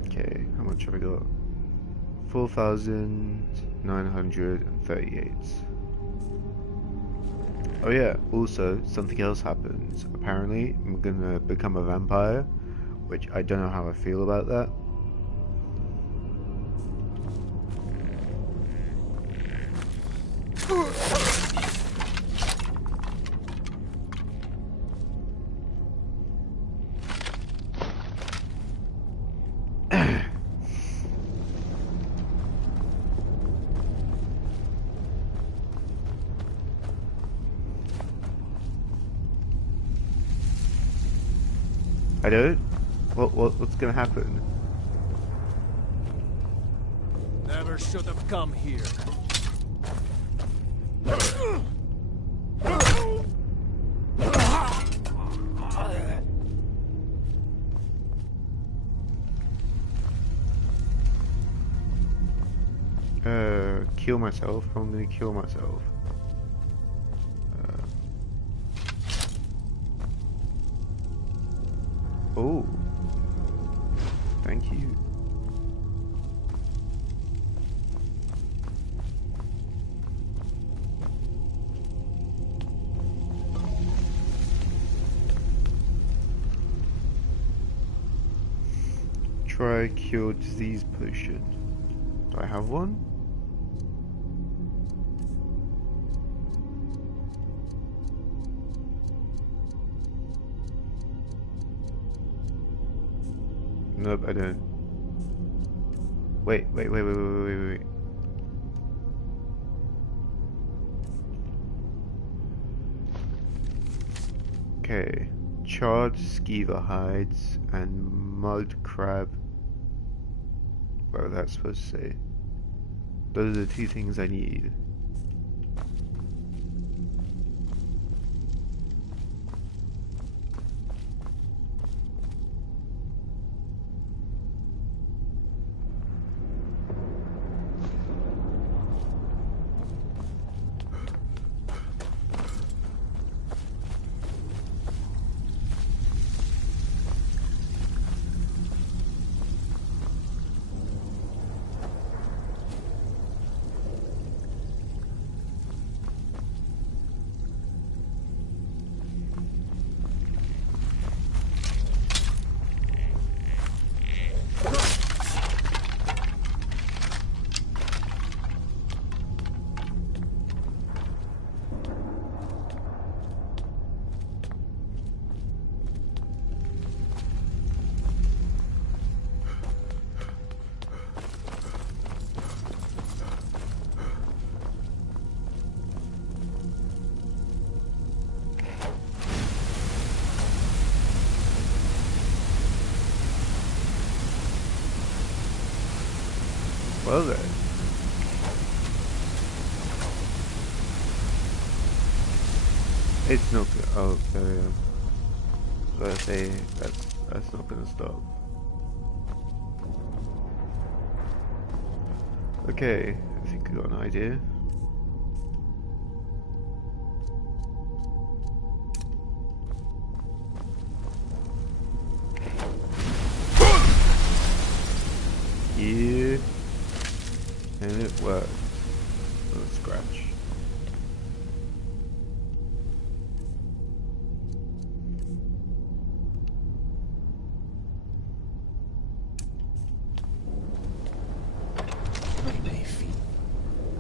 Okay, how much have I got? 4,938. Oh yeah, also, something else happens. Apparently, I'm gonna become a vampire, which I don't know how I feel about that. I don't? What's gonna happen? Never should have come here. Kill myself. I'm gonna kill myself. Oh. Thank you. Try cure disease potion. Do I have one? Nope, I don't. Wait. Okay. Charred skeever hides and mud crab. Whatever that's supposed to say. Those are the two things I need. Well then. It's not good. Oh, sorry. I was gonna say that's not gonna stop. Okay, I think I got an idea. Yeah, and it worked. Let's scratch.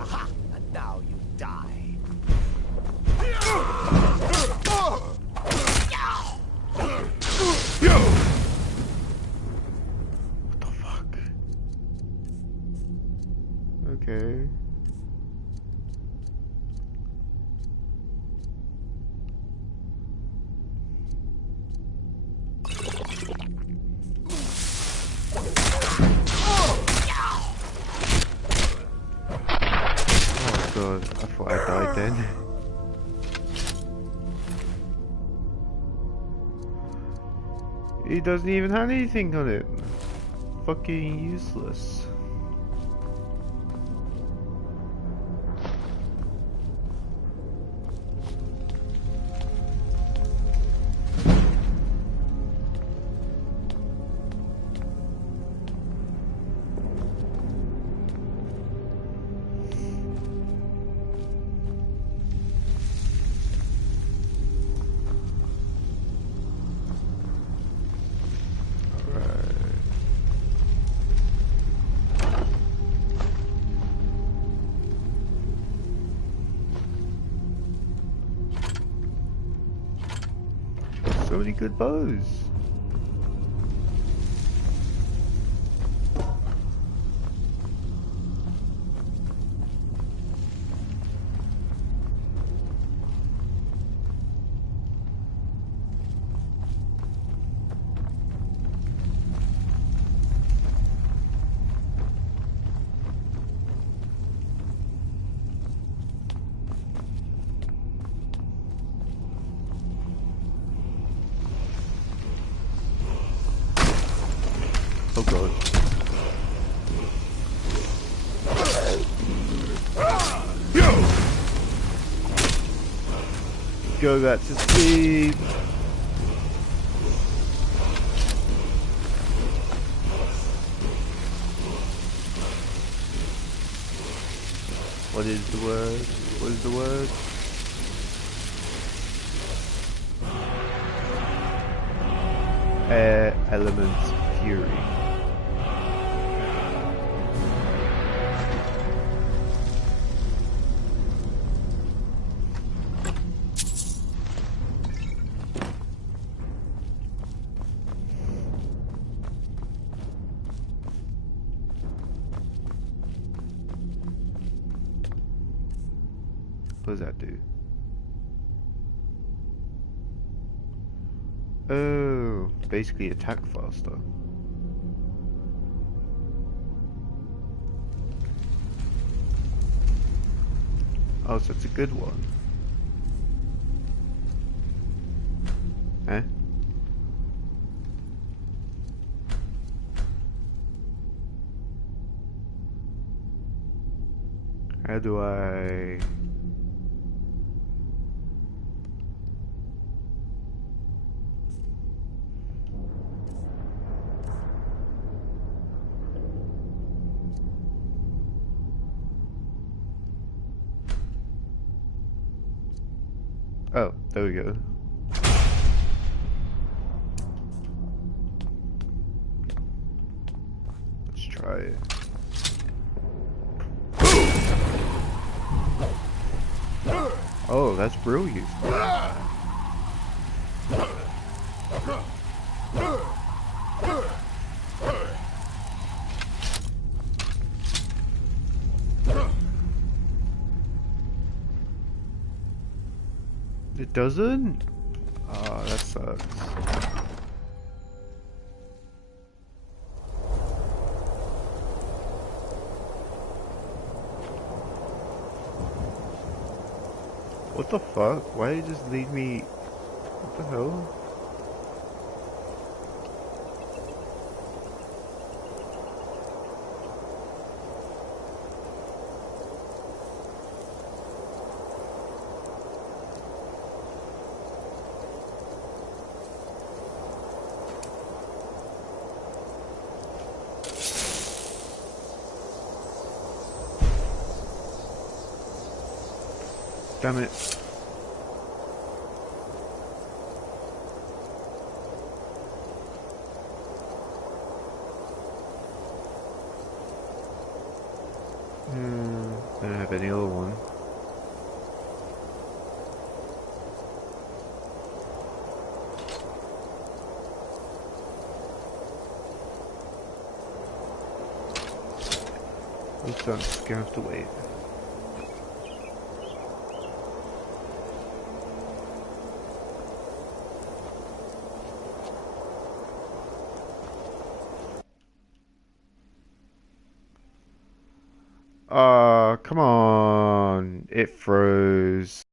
Aha! And now you die. What the fuck? Okay. Oh god, I thought I died then. He doesn't even have anything on it. Fucking useless. So many good bows. Oh god. Go back to sleep. What is the word? What is the word? Air element fury. What does that do? Oh, basically attack faster. Oh, so it's a good one. Eh? How do I... Oh, there we go. Let's try it. Oh, that's real useful. It doesn't? Oh, that sucks. What the fuck? Why did you just leave me? What the hell? Damn it. I don't have any other one. Looks like I'm just gonna have to wait. Come on. It froze.